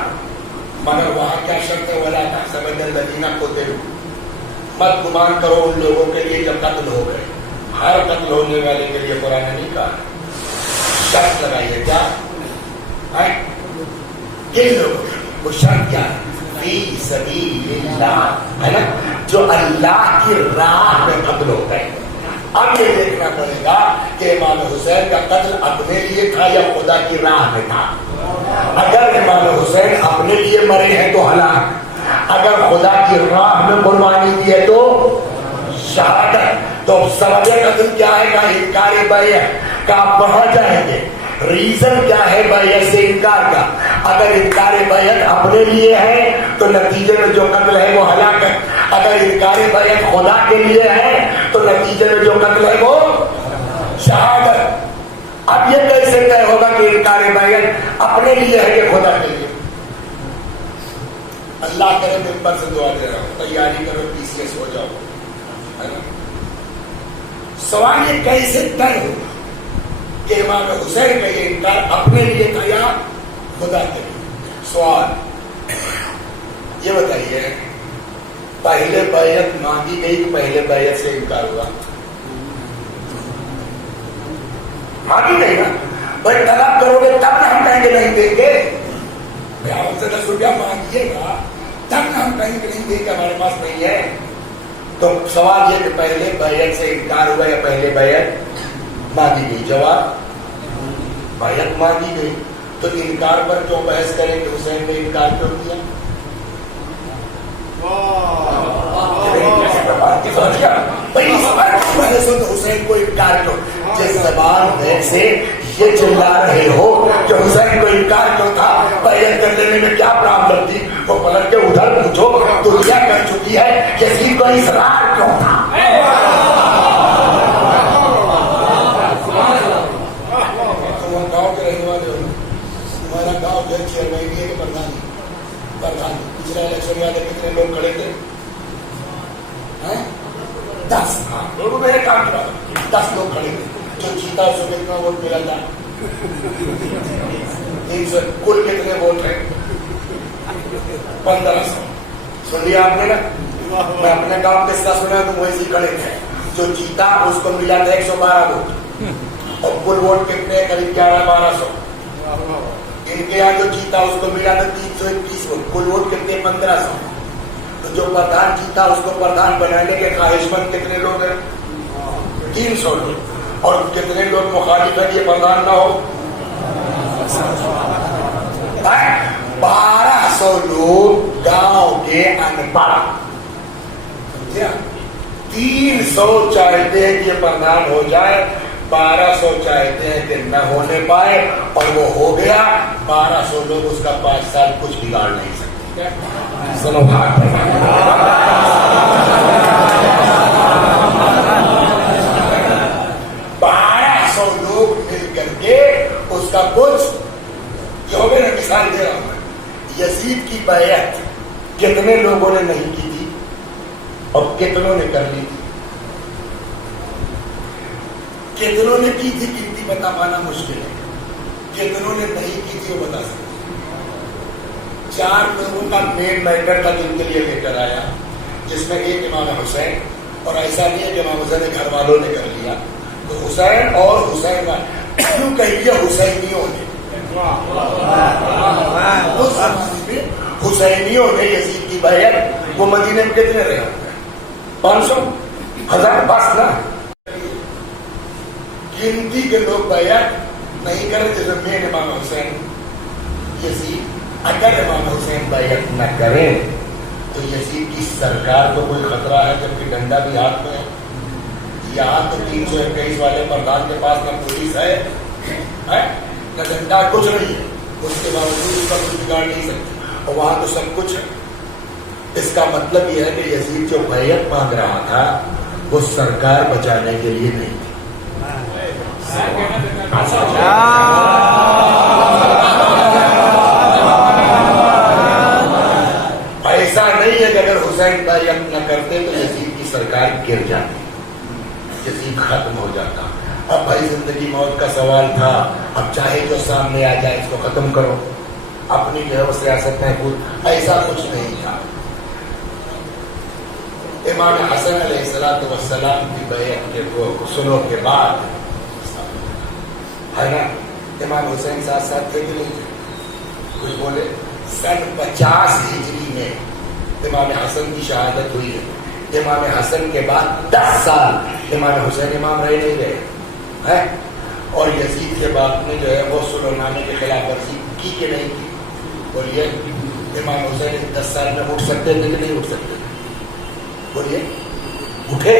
मगर वहां क्या शर्त है? वाला था समझ लदीना को दे, मत गुमान करो उन लोगों के लिए जब कत्ल हो गए। हर कत्ल होने वाले के लिए कुरान ने नहीं कहा, शर्त लगाइए क्या है? किन लोगों वो शर्त क्या है? फी सबीलिल्लाह है ना, जो अल्लाह की राह में कत्ल हो गए। अब ये देखना पड़ेगा कि इमाम हुसैन का कत्ल अपने लिए था या खुदा की राह में था। अगर इमाम हुसैन अपने लिए मरे हैं तो हलाक, अगर खुदा की राह में कुर्बानी दी है तो शहादत। तो सबब कत्ल क्या है? का इनकार बैयत का। आप वहां जाएंगे रीजन क्या है बैयत से इनकार का? अगर इनकार बैयत अपने लिए है तो नतीजे में जो कत्ल है वो हलाक है। अगर इनकार बैयत खुदा के लिए है तो नतीजे में जो कत्ल है वो शहादत। अब ये कैसे तय होगा कि इनकार बैयत अपने लिए है कि खुदा के लिए? अल्लाह करे मिंबर से दुआ दे रहा हूं, तैयारी करो, पीसीएस हो जाओ, है ना। सवाल ये कैसे तय होगा कि इमाम हुसैन का ये इनकार अपने लिए था या खुदा के लिए? सवाल ये बताइए, पहले बैयत मांगी गई, पहले बैयत से इनकार हुआ? मांगी नहीं ना भाई, तलब करोगे तब ना हम कहेंगे नहीं देंगे। हमसे 10 रुपया मांगिएगा तब ना हम कहेंगे नहीं देंगे, हमारे पास नहीं है। तो सवाल ये कि पहले बैयत से इनकार हुआ या पहले बैयत मांगी गई? जवाब बैयत मांगी गई। तो इनकार पर क्यों बहस करें कि हुसैन ने इनकार क्यों किया? हुसैन को इनकार क्यों? जिस जबान से ये चिल्ला रहे हो कि हुसैन को इनकार क्यों था, बैयत कर लेने में क्या प्रॉब्लम थी, वो पलट के उधर पूछो। दुनिया कर चुकी है यजीद को इसरार क्यों था। तुम गाँव के रहने वाले हो, तुम्हारा गाँव जो चेयरमैन के प्रधान पिछले इलेक्शन में कितने लोग खड़े थे? 10। लोगों ने काम किया, 10 लोग खड़े थे। जो जीता उसको कितना वोट मिला था? 300। कुल कितने वोट है? 1500। सुन लिया आपने ना? मैं अपने गांव के साथ सुना, तुम वैसे खड़े थे। जो जीता उसको मिला था 112 वोट, और कुल वोट कितने? करीब 1100-1200। इनके यहाँ जो जीता उसको मिला था 321 वोट, कुल वोट कितने? 1500। तो जो प्रधान जीता उसको प्रधान बनाने के ख्वाहिशमंद कितने लोग हैं? 300 लोग। और कितने लोग मुखालिफ है ये प्रधान ना हो? 1200 लोग गांव के अनपढ़। 300 चाहते हैं कि प्रधान हो जाए, 1200 चाहते हैं कि न होने पाए, और वो हो गया। 1200 लोग उसका 5 साल कुछ बिगाड़ नहीं सकते। सुनो हाथ 1200 लोग मिल करके उसका कुछ जो मैं मिसाल दे रहा हूं, यजीद की बैयत कितने लोगों ने नहीं की थी और कितनों ने कर ली थी? कितनों ने की थी गिनती बता पाना मुश्किल है, कितनों ने नहीं की थी वो बता सकते। 4 लोगों का मेन मैटर था जिनके लिए लेकर आया, जिसमें एक इमाम हुसैन, और ऐसा नहीं है कि इमाम हुसैन के घर वालों ने कर लिया, तो हुसैन और हुसैन क्यों कहिए हुसैनियों ने, उस जमाने में हुसैनियों ने यजीद की बैयत, वो मदीने में कितने रहे होंगे? 500, 1000, बस ना गिनती के लोग बैयत नहीं करे। जैसे मेन इमाम हुसैन यजीद, अगर इमाम हुसैन बैयत न करें तो यजीद की सरकार को कोई खतरा है, जबकि डंडा भी हाथ में है। यहाँ तो 321 वाले प्रधान के पास न पुलिस है न डंडा, कुछ नहीं है, उसके बावजूद उसका कुछ बिगाड़ नहीं सकते, और वहां तो सब कुछ है। इसका मतलब यह है कि यजीद जो बैयत मांग रहा था वो सरकार बचाने के लिए नहीं थी। ऐसा नहीं है कि अगर हुसैन बैयत न करते तो यजीद की सरकार गिर जाती, यजीद खत्म हो जाता। अब भाई जिंदगी मौत का सवाल था, अब चाहे जो सामने आ जाए इसको खत्म करो, अपनी जो है वो सियासत महफूज, ऐसा कुछ नहीं था। इमाम हसन अलैहिस्सलाम की बैयत के वो सुनो के बाद है ना, इमाम हुसैन साथ साथ थे कि नहीं थे? कोई बोले सन 50 हिजरी में इमाम हसन की शहादत हुई है। इमाम हसन के बाद 10 साल इमाम हुसैन इमाम रहे नहीं गए है, और यजीद के बाप ने जो है वो सुलहनामे के खिलाफ वर्जी की कि नहीं की? बोलिए, इमाम हुसैन 10 साल में उठ सकते थे कि नहीं उठ सकते? बोलिए, उठे।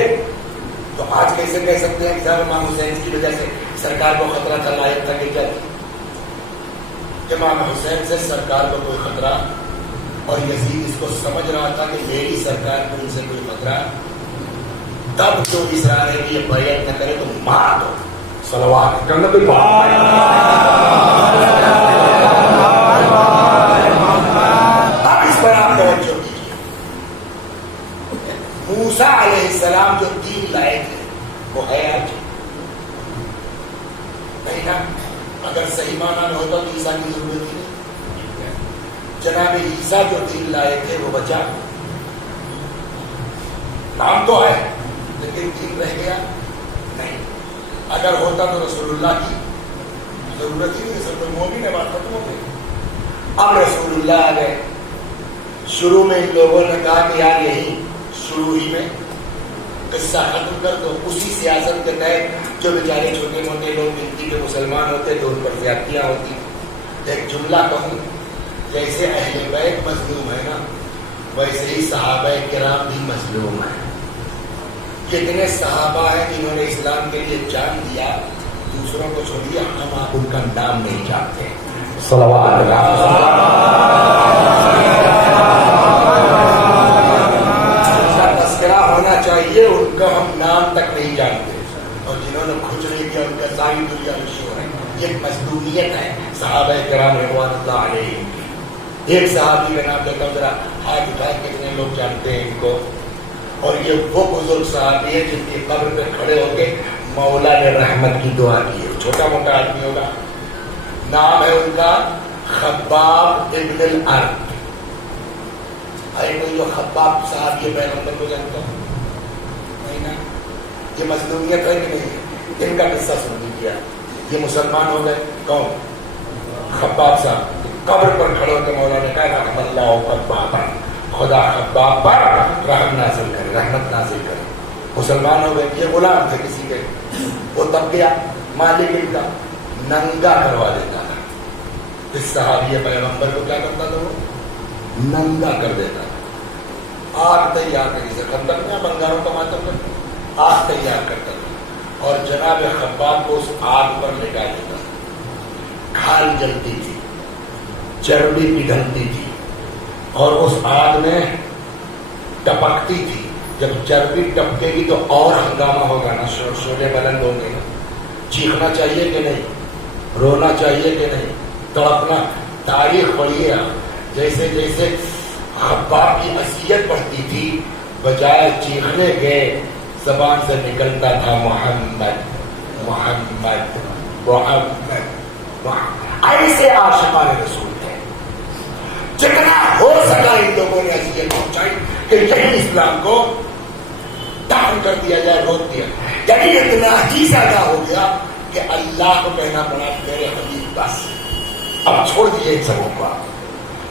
तो आज कैसे कह सकते हैं कि साहब इमाम हुसैन की वजह से सरकार को खतरा था, लायक था कि क्या? इमाम हुसैन से सरकार को कोई खतरा, और यजीद इसको समझ रहा था कि मेरी सरकार को इनसे कोई खतरा, तब जो इसरार है कि ये बैयत न करे तो मार दो, सलवात करना कोई बात नहीं। अब इस पर आप तवज्जो कीजिए। मूसा अलैहिस्सलाम जो दीन लाए थे वो है आज नहीं ना? अगर सही माना में होता तो ईसा की जरूरत ही नहीं। जनाब ईसा जो दीन लाए थे वो बचा, नाम तो है लेकिन दीन रह गया नहीं। अगर होता तो रसूलुल्लाह की जरूरत ही नहीं, सब मोमिन है, बात खत्म हो गई। अब रसूलुल्लाह आ गए। शुरू में इन लोगों ने कहा कि यार यही शुरू ही में किस्सा खत्म कर दो, उसी सियासत के तहत जो बेचारे छोटे मोटे लोग गिनती के मुसलमान होते तो उन पर ज्यादतियां होती। एक जुमला कहूँ, जैसे अहले बैत मजलूम है ना, वैसे ही सहाबा किराम भी मजलूम है। कितने सहाबा हैं जिन्होंने इस्लाम के लिए जान दिया, दूसरों को छोड़िए, हम आप उनका नाम नहीं जानते। सल्लल्लाहु अलैहि होना चाहिए, उनका हम नाम तक नहीं जानते, और जिन्होंने कुछ नहीं किया उनका सारी दुनिया मशहूर है। ये मजलूमियत है सहाबा किराम रिज़वानुल्लाह अलैहिम की। एक सहाबी का नाम लेता हूँ, जरा हाथ उठाए, कितने लोग जानते हैं इनको? और ये वो बुजुर्ग सहाबी है जिनकी कब्र पे खड़े होके मौला ने रहमत की दुआ की है। छोटा मोटा आदमी होगा, नाम है उनका खब्बाब इब्न अल-अरब। अरे कोई जो खब्बाब साहब ये पैगंबर को जानता हूँ नहीं ना? ये मजलूमियत है कि नहीं? इनका किस्सा सुन लीजिए। ये मुसलमान हो गए, कौन? खब्बाब साहब कब्र पर खड़े होकर मौला ने कहा रहमतुल्लाह खब्बाब, खुदा खब्बाब पर रहम नाजिल करे, रहमत नाजिल करे। मुसलमान हो गए। ये गुलाम थे किसी के, वो तब गया, मालिक इनका नंगा करवा देता था। इस सहाबी पैगंबर को क्या करता था? वो नंगा कर देता था। आग तैयार करी से खंदक में बंगारों का मातम कर आग तैयार करता था, और जनाब खब्बाब को उस आग पर लेटा देता था। खाल जलती थी, चर्बी पिघलती थी, اور اس آگ میں ٹپکتی تھی. جب چربی ٹپکے گی تو اور ہنگامہ ہوگا نا, شعلے بلند ہوں گے نا. چیخنا چاہیے کہ نہیں, رونا چاہیے کہ نہیں, تڑپنا. تاریخ پڑھیے آپ, جیسے جیسے خباب کی اذیت بڑھتی تھی, بجائے چیخنے کے زبان سے نکلتا تھا محمد محمد محمد محمد. ایسے عاشقان رسول تھے. جتنا ہو سکا ان لوگوں نے اذیت پہنچائی کہ یہی اسلام کو دفن کر دیا جائے, روک دیا. یعنی اتنا ہی زیادہ ہو گیا کہ اللہ کو کہنا پڑا میرے حبیب بس اب چھوڑ دیجیے ان سبوں کو,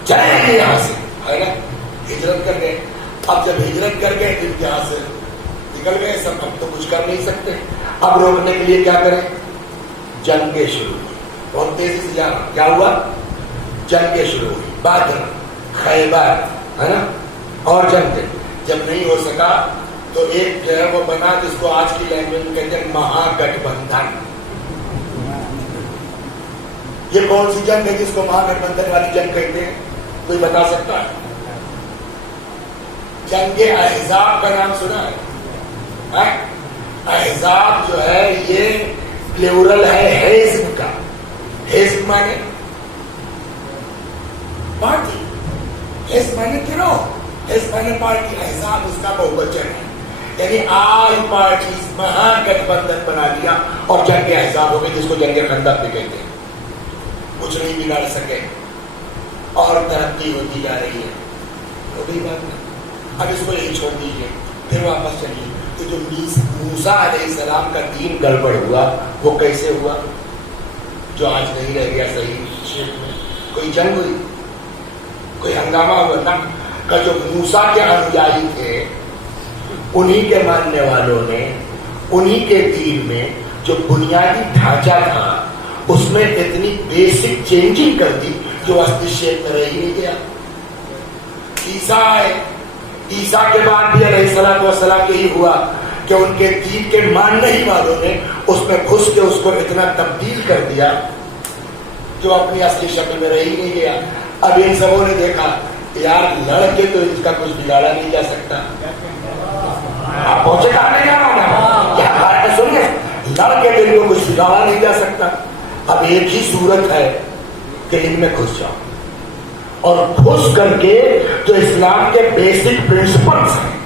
چلے گئے یہاں سے, ہے نا. ہجرت کر گئے. اب جب ہجرت کر گئے پھر یہاں سے نکل گئے سب, اب تو کچھ کر نہیں سکتے. اب روکنے کے لیے کیا کریں؟ جنگیں شروع ہوئی. بہت تیزی سے جانا. کیا ہوا؟ جنگیں شروع ہوئی. بدر, خیبر, ہے نا, اور جنگیں. جب نہیں ہو سکا تو ایک جو ہے وہ بنا جس کو آج کی لینگویج میں کہتے ہیں مہا گٹھ بندھن. یہ کون سی جنگ ہے جس کو مہا گٹھ بندھن والی جنگ کہتے ہیں؟ کوئی بتا سکتا ہے؟ جنگ احزاب کا نام سنا ہے؟ احزاب جو ہے یہ پلیورل ہے حزب کا. حزب مانے پارٹی, حزب مانے گروہ, حزب مانے پارٹی. احزاب اس کا بہووچن ہے. یعنی آل پارٹیز مہا گٹھ بندھن بنا دیا اور جنگ احزاب ہو گئی جس کو جنگ خندق بھی کہتے ہیں. کچھ نہیں بگاڑ سکے اور ترقی ہوتی جا رہی ہے. ہو گئی بات نہیں. اب اس کو یہی چھوڑ دیجیے, پھر واپس چلیے. تو جو موسیٰ علیہ السلام کا دین گڑبڑ ہوا وہ کیسے ہوا؟ جو آج نہیں رہ گیا صحیح شیپ میں. کوئی جنگ ہوئی, کوئی ہنگامہ ہوا نا. کا جو موسیٰ کے انویائی تھے انہی کے ماننے والوں نے انہی کے دین میں جو بنیادی ڈھانچہ تھا اس میں اتنی بیسک چینجنگ کر دی جو اصلی شیپ میں رہ ہی نہیں گیا. عیسیٰ آئے, عیسیٰ کے بعد بھی علیہ السلام یہی ہوا کہ ان کے دین کے ماننے ہی والوں نے اس میں گھس کے اس کو اتنا تبدیل کر دیا جو اپنی اصلی شکل میں رہ ہی نہیں گیا. اب ان سبوں نے دیکھا یار لڑ کے تو اس کا کچھ بگاڑا نہیں جا سکتا. آپ پہنچے کہاں نہیں جانا ہوگا, کیا بات ہے سنیے, لڑ کے دل کو کچھ بگاڑا نہیں جا سکتا. اب ایک ہی صورت ہے کہ ان میں گھس جاؤ اور گھس کر کے جو اسلام کے بیسک پرنسپلس ہیں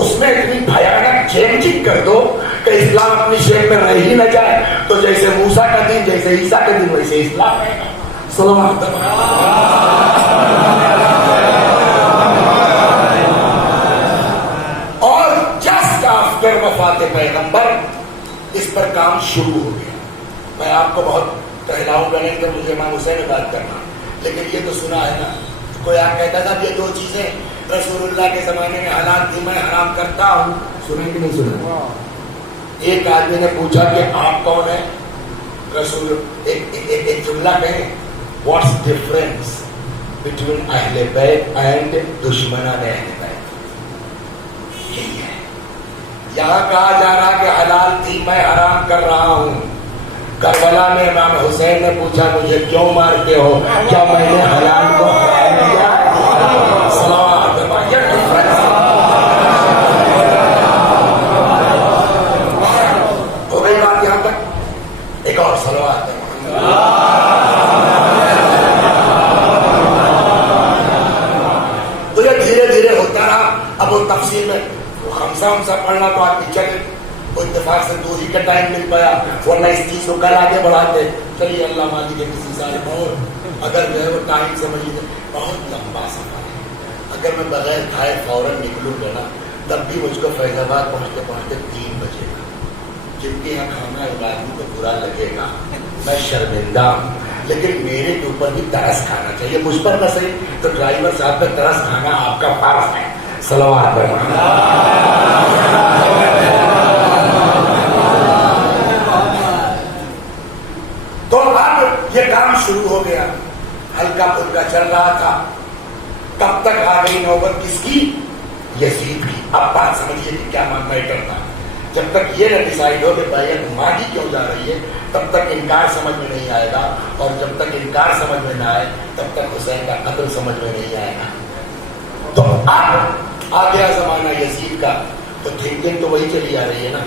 اس میں اتنی بھیانک چینجنگ کر دو کہ اسلام اپنی شیپ میں رہ ہی نہ جائے. تو جیسے موسیٰ کا دین, جیسے عیسیٰ کا دین, ویسے اسلام رہے گا. اور جسٹ آفٹر وفات پیغمبر اس پر کام شروع ہو گیا. میں آپ کو بہت ٹہلاؤں گا نہیں کہ مجھے امام حسین میں بات کرنا, لیکن یہ تو سنا ہے نا. کوئی آپ کہتا تھا یہ دو چیزیں رسول اللہ کے زمانے میں حلال تھی, میں حرام کرتا ہوں. سنے کہ نہیں سنا؟ ایک آدمی نے پوچھا کہ آپ کون ہیں؟ رسول ایک جملہ کہیں, واٹس ڈفرنس بٹوین اہل بیت اینڈ دشمنان اہل بیت. یہی ہے. یہاں کہا جا رہا کہ حلال تھی میں حرام کر رہا ہوں. کربلا میں امام حسین نے پوچھا مجھے کیوں مارتے ہو, کیا میں نے حلال کو حرام کیا؟ ہو گئی بات یہاں تک. ایک اور صلوات ہے. تو یہ دھیرے دھیرے ہوتا رہا. اب وہ تفصیل میں خمسہ پڑھنا تو آدمی چلے, وہ اتفاق سے دوری کا ٹائم مل پایا, ورنہ اس چیز کو کل آگے بڑھاتے. چلیے اللہ مالی کے کسی سال اور اگر جو ہے وہ ٹائم سمجھ لیں, بہت لمبا سفر ہے. اگر میں بغیر کھائے فوراً نکلوں گا نا تب بھی مجھ کو فیض آباد پہنچتے پہنچتے 3 بجے گا. جن کے یہاں کھانا ہے آدمی کو برا لگے گا, میں شرمندہ ہوں, لیکن میرے کے اوپر بھی ترس کھانا چاہیے. مجھ پر نہ صحیح تو ڈرائیور صاحب پہ ترس کھانا آپ کا فرض ہے. صلوات پر تو اب یہ کام شروع ہو گیا. ہلکا پھلکا چل رہا تھا. تب تک آ گئی نوبت کس کی؟ یزید کی. اب بات سمجھیے کہ کیا میٹر تھا. جب تک یہ نہ ڈیسائیڈ ہو کہ بیعت مانگی کیوں جا رہی ہے تب تک انکار سمجھ میں نہیں آئے گا, اور جب تک انکار سمجھ میں نہ آئے تب تک حسین کا قتل سمجھ میں نہیں آئے گا. تو اب آ گیا زمانہ یزید کا، تو تھنکنگ تو وہی چلی آ رہی ہے نا،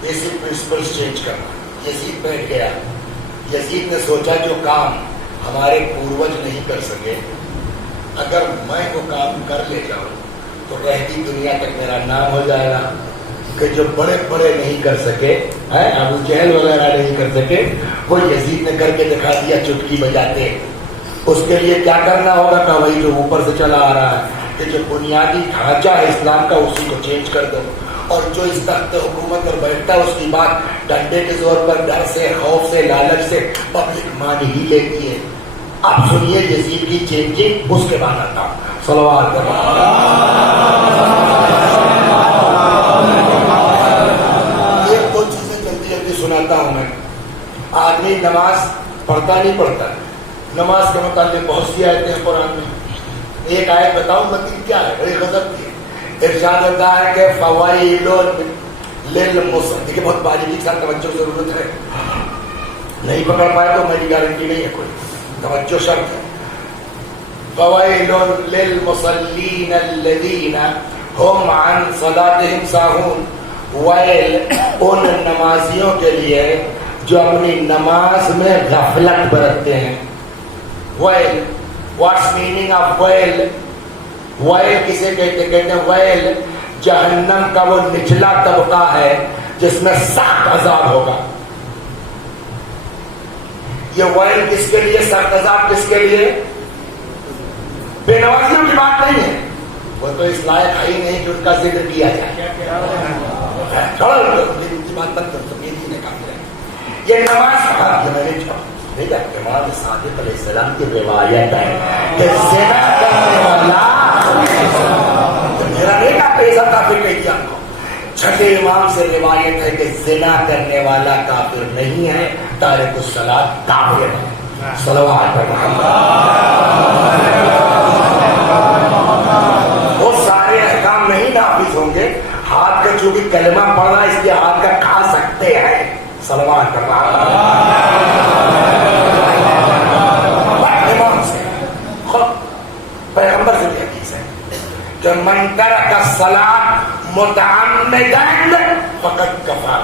بیسک پرنسپلس چینج کرنا۔ یزید بیٹھ گیا، یزید نے سوچا جو کام ہمارے پوروج نہیں کر سکے، اگر میں وہ کام کر لے جاؤں تو رہتی دنیا تک میرا نام ہو جائے گا، کہ جو بڑے بڑے نہیں کر سکے، ابو جہل وغیرہ نہیں کر سکے، وہ یزید نے کر کے دکھا دیا چٹکی بجاتے۔ اس کے لیے کیا کرنا ہوگا کہ وہی جو اوپر سے چلا آ رہا ہے، کہ جو بنیادی ڈھانچہ ہے اسلام کا اسی کو چینج کر دو، اور جو اس تخت حکومت پر بیٹھتا ہے اس کی بات ڈنڈے کے زور پر، ڈر سے، خوف سے، لالچ سے پبلک مان ہی لیتی ہے۔ اب سنیے یزید کی چینجنگ، اس کے بعد آتا ہوں۔ صلوات یہ دو چیزیں جلدی جلدی سناتا ہوں میں۔ آدمی نماز پڑھتا نہیں پڑھتا، نماز کے متعلق بہت سی آیتیں ہیں قرآن میں۔ ایک آیت بتاؤں مطلب کیا ہے، بڑی غضب کی ارشاد ہوتا ہے کہ فوائل للمصلین، دیکھیں بہت باریکی کے ساتھ توجہ ضرورت ہے، نہیں پکڑ پائے تو میری گارنٹی نہیں ہے کوئی، توجہ شرط ہے۔ فوائل للمصلین الذین هم عن صلاتهم ساہون، ویل ان نمازیوں کے لیے جو اپنی نماز میں غفلت برتتے ہیں۔ Well, what's meaning of well? Well کسے کہتے ہیں؟ ویل جہنم کا وہ نچلا طبقہ ہے جس میں سخت عذاب ہوگا۔ یہ ویل کس کے لیے، سخت عذاب کس کے لیے؟ بے نمازیوں کی بات نہیں ہے، وہ تو اس لائق ہے ہی نہیں کہ ان کا ذکر کیا جائے۔ یہ نماز پڑھا، میں نے امام صادق علیہ السلام کی روایت ہے کہ زنا کرنے والا، میرا نہیں کہا پیسہ کافر کہہ دیا، چھٹے امام سے روایت ہے کہ زنا کرنے والا کافر نہیں ہے، تارک الصلاۃ کافر ہے۔ صلوات محمد۔ وہ سارے احکام نہیں نافذ ہوں گے، ہاتھ کا چونکہ کلمہ پڑھنا اس لیے ہاتھ کا کھا سکتے ہیں۔ صلوات پیغمبر سے بھی حدیث ہے کہ من ترک الصلاۃ متعمدا فقد کفر۔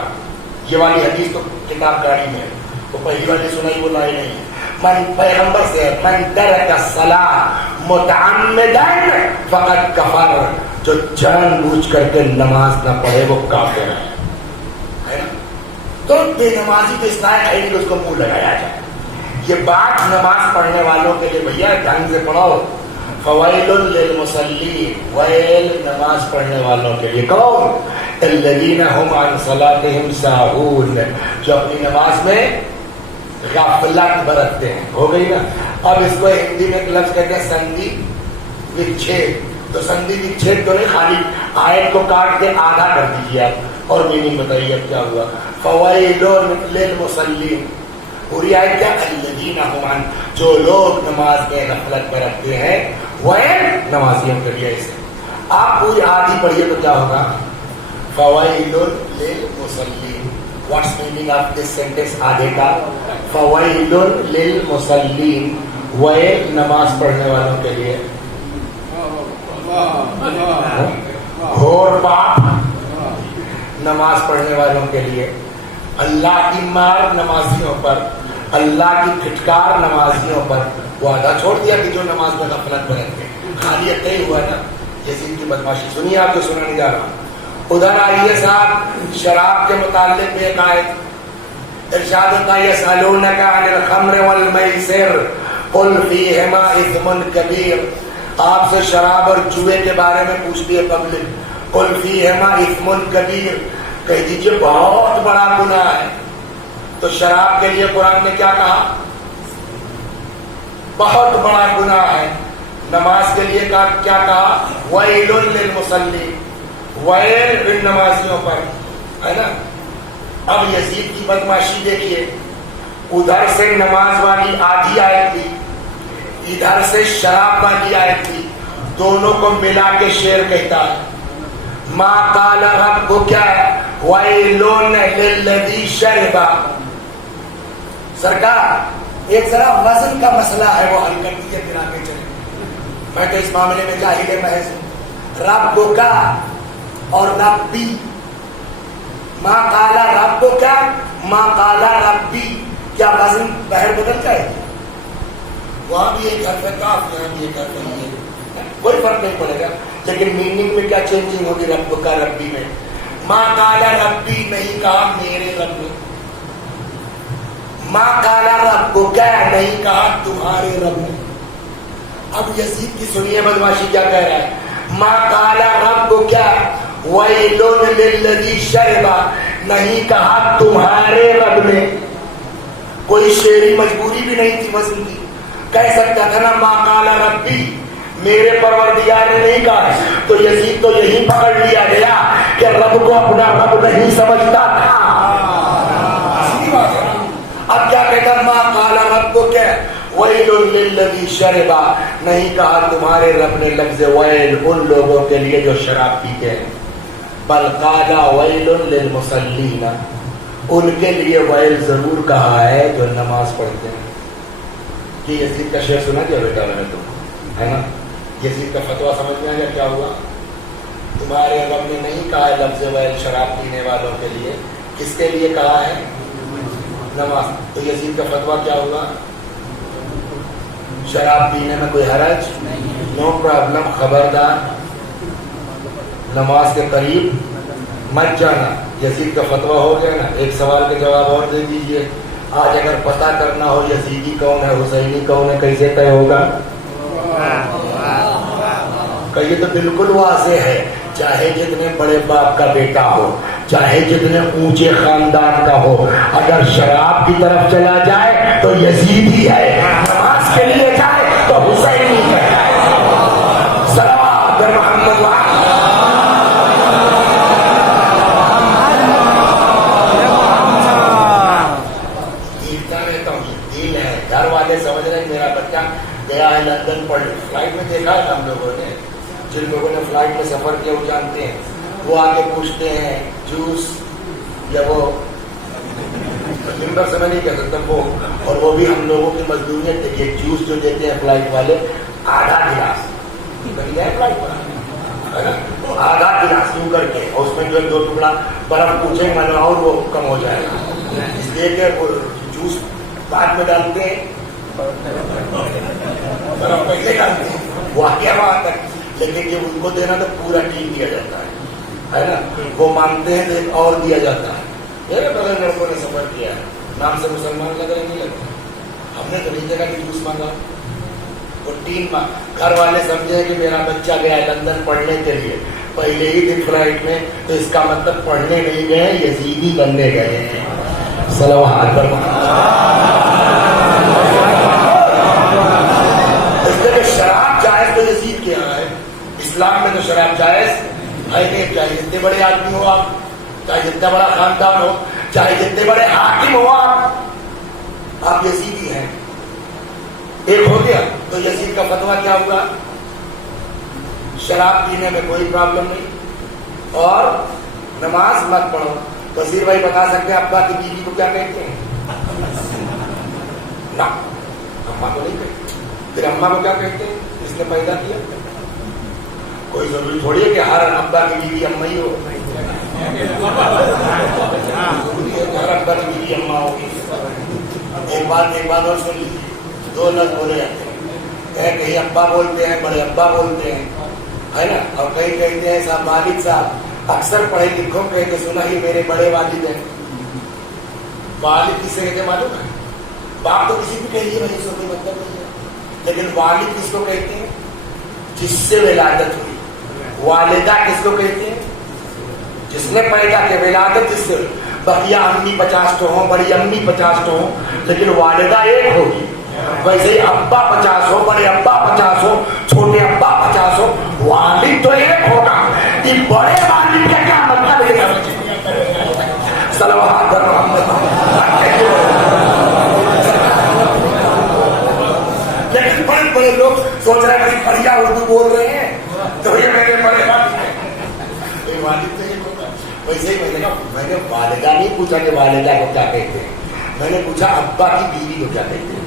یہ والی حدیث تو کتاب گاڑی میں ہے، وہ پہلی والی سنائی وہ لائی نہیں ہے۔ من پیغمبر سے من ترک الصلاۃ متعمدا فقد کفر، جو جان بوجھ کر کے نماز نہ پڑھے وہ کافر ہے۔ تو بے نمازی تو اس لائق ہے کہ اس کو منہ لگایا جائے۔ یہ بات نماز پڑھنے والوں کے لیے بھیا ڈھنگ سے پڑھو۔ فوائل للمصلین، ویل نماز پڑھنے والوں کے لیے، کون؟ الذین هم عن صلاتهم ساہون، جو اپنی نماز میں غفلت برتتے ہیں۔ ہو گئی نا؟ اب اس کو ہندی میں ایک لفظ کہتے ہیں سندھی وچھید، تو سندھی وچھید تو نہیں، خالی آیت کو کاٹ کے آدھا کر دیجیے آپ اور میننگ بتائیے اب کیا ہوا۔ فوائل للمصلین، پوری آیت کیا؟ الذین هم، جو لوگ نماز میں غفلت برتتے ہیں، ویل نمازیوں کے لیے۔ اسے آپ پوری آدھی پڑھیے تو کیا ہوگا؟ فوائل للمصلین۔ What's meaning of this sentence آدھے کا؟ فوائل للمصلین، ویل نماز پڑھنے والوں کے لیے۔ گھور باپ نماز پڑھنے والوں کے لیے، اللہ کی مار نمازیوں پر، اللہ کی پھٹکار نمازیوں پر۔ وہ آدھا چھوڑ دیا کہ جو نماز میں غفلت برتتے ہیں، خالی یہ طے ہوا نا یزید کی بدماشی۔ سنیے آپ کو سنانے جا رہا ہوں، ادھر آئیے صاحب شراب کے متعلق بھی ایک آیت ارشاد ہوتا ہے یسألونک عن الخمر والمیسر قل فیہما اثم کبیر۔ آپ سے شراب اور جوئے کے بارے میں پوچھتی ہے پبلک، قل فیہما اثم کبیر، کہہ دیجئے بہت بڑا گناہ ہے۔ تو شراب کے لیے قرآن نے کیا کہا؟ بہت بڑا گناہ ہے۔ نماز کے لیے کیا کہا؟ ویل للمصلین، ویل ان نمازیوں پر، ہے نا؟ اب یزید کی بدماشی دیکھیے، ادھر سے نماز والی آدھی آیت تھی، ادھر سے شراب والی آیت تھی، دونوں کو ملا کے شعر کہتا ہے۔ ما قال ربک ویل للذی شرب۔ سرکار ایک ذرا وزن کا مسئلہ ہے وہ حل کر دیجیے پھر آگے چلیں۔ मैं तो इस मामले में जाहिल महज हूँ। रब का और रब्बी, माँ काला रब क्या, माँ काला रब्बी, क्या वजन बहर बदल जाएगी? वहां भी एक हर्फ है काफ, यहाँ भी एक हर्फ है, कोई फर्क नहीं पड़ेगा, लेकिन मीनिंग में क्या चेंजिंग होगी रब का रब्बी में? माँ काला रब्बी नहीं कहा मेरे रब ने, माँ काला रब को क्या नहीं कहा तुम्हारे रब ने। अब यजीद की सुनिए बदमाशी क्या कह रहा है, माँ काला रब को क्या वैलुन लिल्लज़ी शरबा नहीं कहा तुम्हारे रब ने। कोई शेरी मजबूरी भी नहीं थी वज़न की, कह सकता था ना माँ काला रब्बी, मेरे परवरदिगार ने नहीं कहा। तो यजीद तो यही पकड़ लिया गया कि रब को अपना रब नहीं समझता था। अब क्या कहता, माँ काला रब को क्या वैलुन लिल्लज़ी शरबा नहीं कहा तुम्हारे रब ने लफ्ज़ वैल उन लोगों के लिए जो शराब पीते हैं, बल काला वैलुन लिलमुसल्लीना, उनके लिए वैल जरूर कहा है जो नमाज पढ़ते हैं। ये यजीद का शेर सुना क्या बेटा मैंने तो, है ना? यजीद का फतवा समझ में आ गया क्या हुआ? तुम्हारे रब ने नहीं कहा है लफ्ज़ वैल शराब पीने वालों के लिए, किसके लिए कहा है? नमाज। तो यजीद का फतवा क्या हुआ? शराब पीने में कोई हरज नो प्रॉब्लम, खबरदार नमाज के करीब मत जाना। यजीद का फतवा हो गया ना। एक सवाल के जवाब और दे दीजिए, आज अगर पता करना हो यजीदी कौन है हुसैनी कौन है, कैसे तय होगा? कहिए तो बिल्कुल वाज़ेह है, चाहे जितने बड़े बाप का बेटा हो, चाहे जितने ऊंचे खानदान का हो, अगर शराब की तरफ चला जाए तो यजीदी है, नमाज के लिए जाए तो हुसैनी है। सलावत मोहम्मद जीतता रहता हूँ, दिल है। घर वाले समझ रहे हैं मेरा बच्चा गया है लंदन पढ़, फ्लाइट में देखा है हम लोगों ने, जिन लोगों ने फ्लाइट में सफर किया वो जानते हैं, वो आगे पूछते हैं जूस या वो मिंबर से मैं नहीं कह सकता वो, और वो भी हम लोगों की मजदूरियत थी। एक जूस जो देते हैं फ्लाइट वाले, आधा गिलास फ्लाइट पर है ना, आधा गिलास यूं करके, और उसमें जो 2 टुकड़ा बर्फ पूछे मानो और वो कम हो जाएगा, इसलिए कि वो जूस बाद में डालते हैं, बर्फ पहले डालते हैं, वो आ गया वहां तक, लेकिन जब उनको देना तो पूरा टीम दिया जाता है ना, वो मांगते हैं तो और दिया जाता है। मेरे बगल लड़कों ने सफर किया है, नाम से मुसलमान लग रहे नहीं लगते, हमने तो नहीं जगह की जूस मांगा, वो टीम घर वाले समझे कि मेरा बच्चा गया लंदन पढ़ने के लिए, पहले ही दिन फ्लाइट में, तो इसका मतलब पढ़ने नहीं गए, यजीदी बनने गए हैं। सलावत पर इसलिए शराब जायज तो यजीद के यहाँ है, इस्लाम में तो शराब जायज है नहीं। चाहे जितने बड़े आदमी हो आप, चाहे जितना बड़ा खानदान हो, चाहे जितने बड़े हाकिम हो आप यजीदी हैं। एक हो गया। तो यजीद का फतवा क्या हुआ? शराब पीने में कोई प्रॉब्लम नहीं और नमाज मत पढ़ो। वजीर भाई बता सकते हैं अब्बा की बीवी को क्या कहते हैं? ना, अम्मा को नहीं कहते। फिर अम्मा को क्या कहते हैं? इसने पैदा किया। कोई जरूरी थोड़ी है कि हर अब्बा की बीवी अम्मा ही हो, हर अब्बा की बीवी अम्मा होगी। एक बात और सुन लीजिए, 2 लफ्ज़ बोले जाते हैं, कहीं अब्बा बोलते हैं, बड़े अब्बा बोलते हैं, है ना, और कहीं कहते हैं साहब वालिद साहब। अक्सर पढ़े लिखों कहते सुना ही मेरे बड़े वालिद हैं। वालिद किसे कहते मालूम है? बाप तो किसी भी कहिए भाई, इसको कोई मतलब नहीं है, लेकिन वालिद किसको कहते हैं? जिससे विलादत हुई। वालिदा किसको कहते हैं? जिसने पैदा किया। विलादत जिससे, बकिया अम्मी 50 तो हो, बड़ी अम्मी 50 तो हो, लेकिन वालिदा एक होगी। वैसे ही अब्बा 50 हो, बड़े अब्बा 50 हो, छोटे अब्बा 50 हो, वालिद तो एक होगा। कि बड़े वालिद का क्या मतलब है? सलावत लेकिन बड़े बड़े लोग सोच रहे हैं बढ़िया उर्दू बोल रहे हैं तो ये मेरे बड़े वालिद हैं। वालिद तो एक होगा। वैसे ही मैंने वालिदा नहीं पूछा कि वालिदा को क्या कहते हैं, मैंने पूछा अब्बा की बीवी को क्या कहते हैं।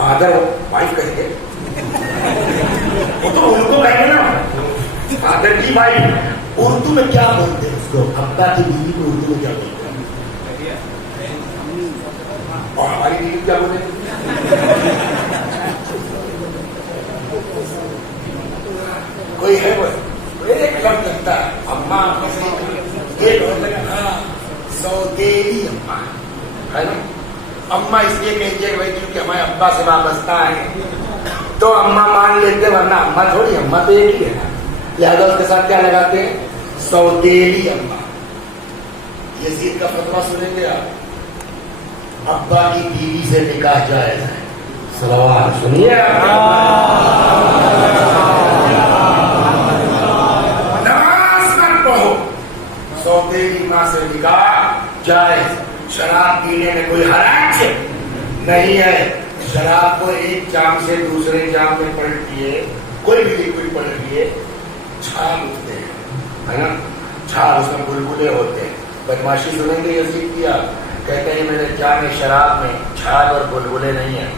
फादर वाइफ कहेंगे, वो तो उनको कहेंगे ना, फादर की वाइफ। उर्दू में क्या बोलते हैं उसको? अब्बा की बीवी को उर्दू में क्या बोलते हैं? और हमारी बीवी क्या बोलते हैं? कोई है वो एक लफ्ज लगता है अम्मा, ये हाँ सौतेली अम्मा है ना। अम्मा इसलिए कहेंगे भाई क्योंकि हमारे अब्बा से वाबस्ता है, तो अम्मा मान लेते, वरना अम्मा थोड़ी, अम्मा तो एक ही है, लिहाजा उसके साथ क्या लगाते हैं? सौतेली अम्मा। यजीद का फतवा सुनेंगे आप, अब्बा की बीवी से निकाह जायज है। सलावत सुनिए, नमाज मत पढ़ो, सौतेली माँ से निकाह जायज। शराब पीने में कोई हराज नहीं है। शराब को एक जाम से दूसरे जाम में पलटिए, कोई भी लिक्विड पलटिए, छाल उठते हैं, है ना, छाल, उसमें बुलबुले होते हैं। बदमाशी सुनेंगे यजीद की आप, कहते हैं मेरे जाम शराब में छाल और बुलबुले नहीं है,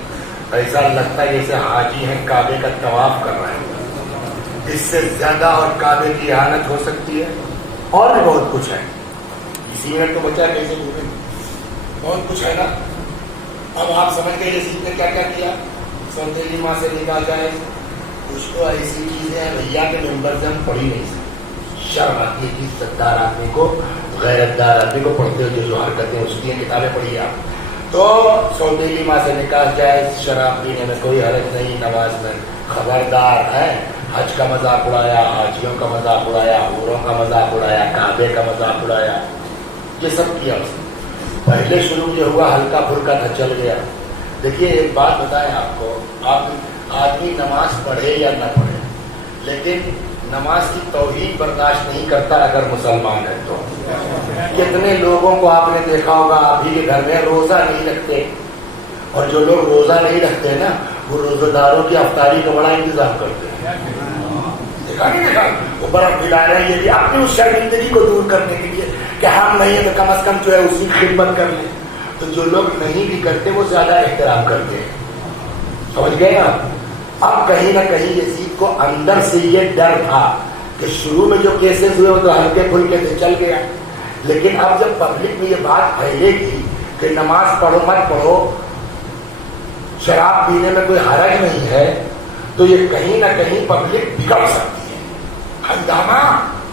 ऐसा लगता है जैसे हाजी हैं काबे का तवाफ कर रहे हैं। इससे ज्यादा और काबे की इहानत हो सकती है, और भी बहुत कुछ है। इसी मिनट तो बचा, कैसे बोले, बहुत कुछ है ना। अब आप समझ गए यजीद ने क्या क्या किया? सौतेली माँ से निकाह जाए, कुछ तो ऐसी चीजें हैं भैया के नंबर से हम पढ़ी नहीं सकते। शर्म आती है इज्जतदार आदमी को, गैरतदार आदमी को पढ़ते हुए जो हरकतें उसकी किताबें पढ़िए आप। तो सौतेली माँ से निकाह जाए, शराब पीने में कोई हरज नहीं, नमाज में खबरदार है। हज का मजाक उड़ाया, हाजियों का मजाक उड़ाया, हूरों का मजाक उड़ाया, काबे का मजाक उड़ाया, ये सब किया उसने। पहले शुरू ये हुआ हल्का फुल्का था, चल गया। देखिए एक बात बताएं आपको, आप आदमी नमाज पढ़े या न पढ़े, लेकिन नमाज की तौहीद बर्दाश्त नहीं करता अगर मुसलमान है तो। कितने लोगों को आपने देखा होगा आप ही के घर में रोजा नहीं रखते, और जो लोग रोजा नहीं रखते ना, वो रोजेदारों की अफ्तारी का बड़ा इंतजाम करते हैं। देखा नहीं देखा? वो बर्फ पिला रहे हैं, ये भी अपनी उस शर्मिंदगी को दूर करने के लिए कि हम नहीं है तो कम से कम जो है उसकी खिदमत कर ले। तो जो लोग नहीं भी करते वो ज्यादा एहतराम करते हैं, समझ गए ना। अब कहीं ना कहीं यजीद को अंदर से ये डर था कि शुरू में जो केसेस हुए वो तो हल्के फुल्के से चल गया, लेकिन अब जब पब्लिक में ये बात फैलेगी कि नमाज पढ़ो मत पढ़ो, शराब पीने में कोई हरज नहीं है, तो ये कहीं ना कहीं पब्लिक बिगड़ सकती है, हंगामा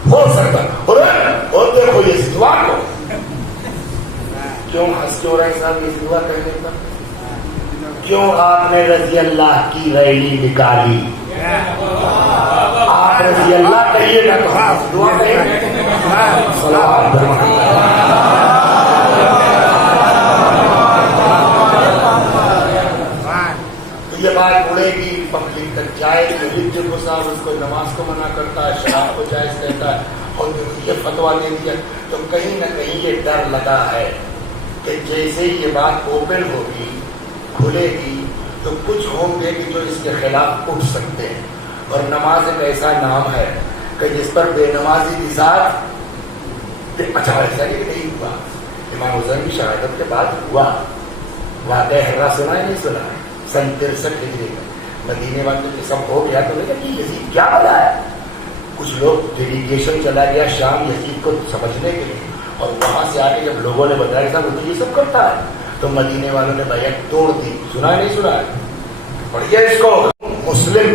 हो सकता है। और देखो ये दुआ को क्यों हंस क्यों रहे साहब ये दुआ कहने पर? क्यों आपने रजी अल्लाह की रैली निकाली? आप रजी अल्लाह कहिएगा तो हम दुआ कहेंगे। तो ये बात उड़ेगी, पब्लिक तक जाएगी, जो साहब उसको नमाज को मना करता है, शराब को जायज कहता है, और ये फतवा दे दिया, तो कहीं ना कहीं ये डर लगा है कि जैसे ही ये बात ओपन होगी, खुलेगी, तो कुछ होंगे कि जो इसके खिलाफ उठ सकते हैं। और नमाज एक ऐसा नाम है कि जिस पर बेनमाजी के साथ, अच्छा ऐसा नहीं हुआ, इमाम हुसैन की शहादत के बाद हुआ वाक़या हर्रा सुना है, नहीं सुना है? सन 63 हिजरी में मदीने वाले में सब हो गया, तो लगा कि यजीद क्या बना है। कुछ लोग डेलीगेशन चला गया शाम यजीद को समझने के लिए, और वहां से आके जब लोगों ने बताया साहब वो तो ये सब करता है, तो मदीने वालों ने बैत तोड़ दी। सुना है नहीं सुना है? पढ़िए इसको। मुस्लिम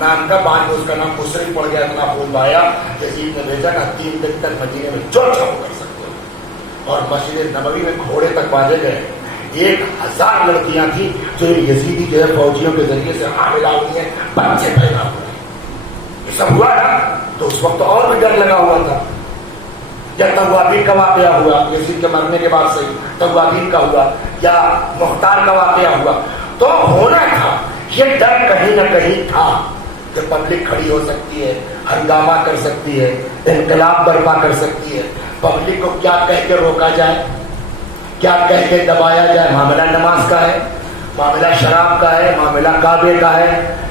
नाम का बाद में उसका नाम मुस्लिम पड़ गया, इतना खूब आया, यजीद ने भेजा ना 3 दिन तक मदीने में जो चाहो कर सकते हो। और मस्जिद नबवी में घोड़े तक बांधे गए, 1000 लड़कियां थी जो यजीदी जो है फौजियों के जरिए से हामिला हुई है, बच्चे पैदा हुए। ये सब हुआ ना, तो उस वक्त और भी डर लगा हुआ था। या तवाबीन का वाकया हुआ, यजीद के मरने के बाद सही तवाबीन का हुआ, या मुख्तार का वाकया हुआ, तो होना था। ये डर कहीं ना कहीं था कि पब्लिक खड़ी हो सकती है, हंगामा कर सकती है, इनकलाब बर्पा कर सकती है। पब्लिक को क्या कह के रोका जाए, क्या कह के दबाया जाए? मामला नमाज का है, मामला शराब का है, मामला काबे का है,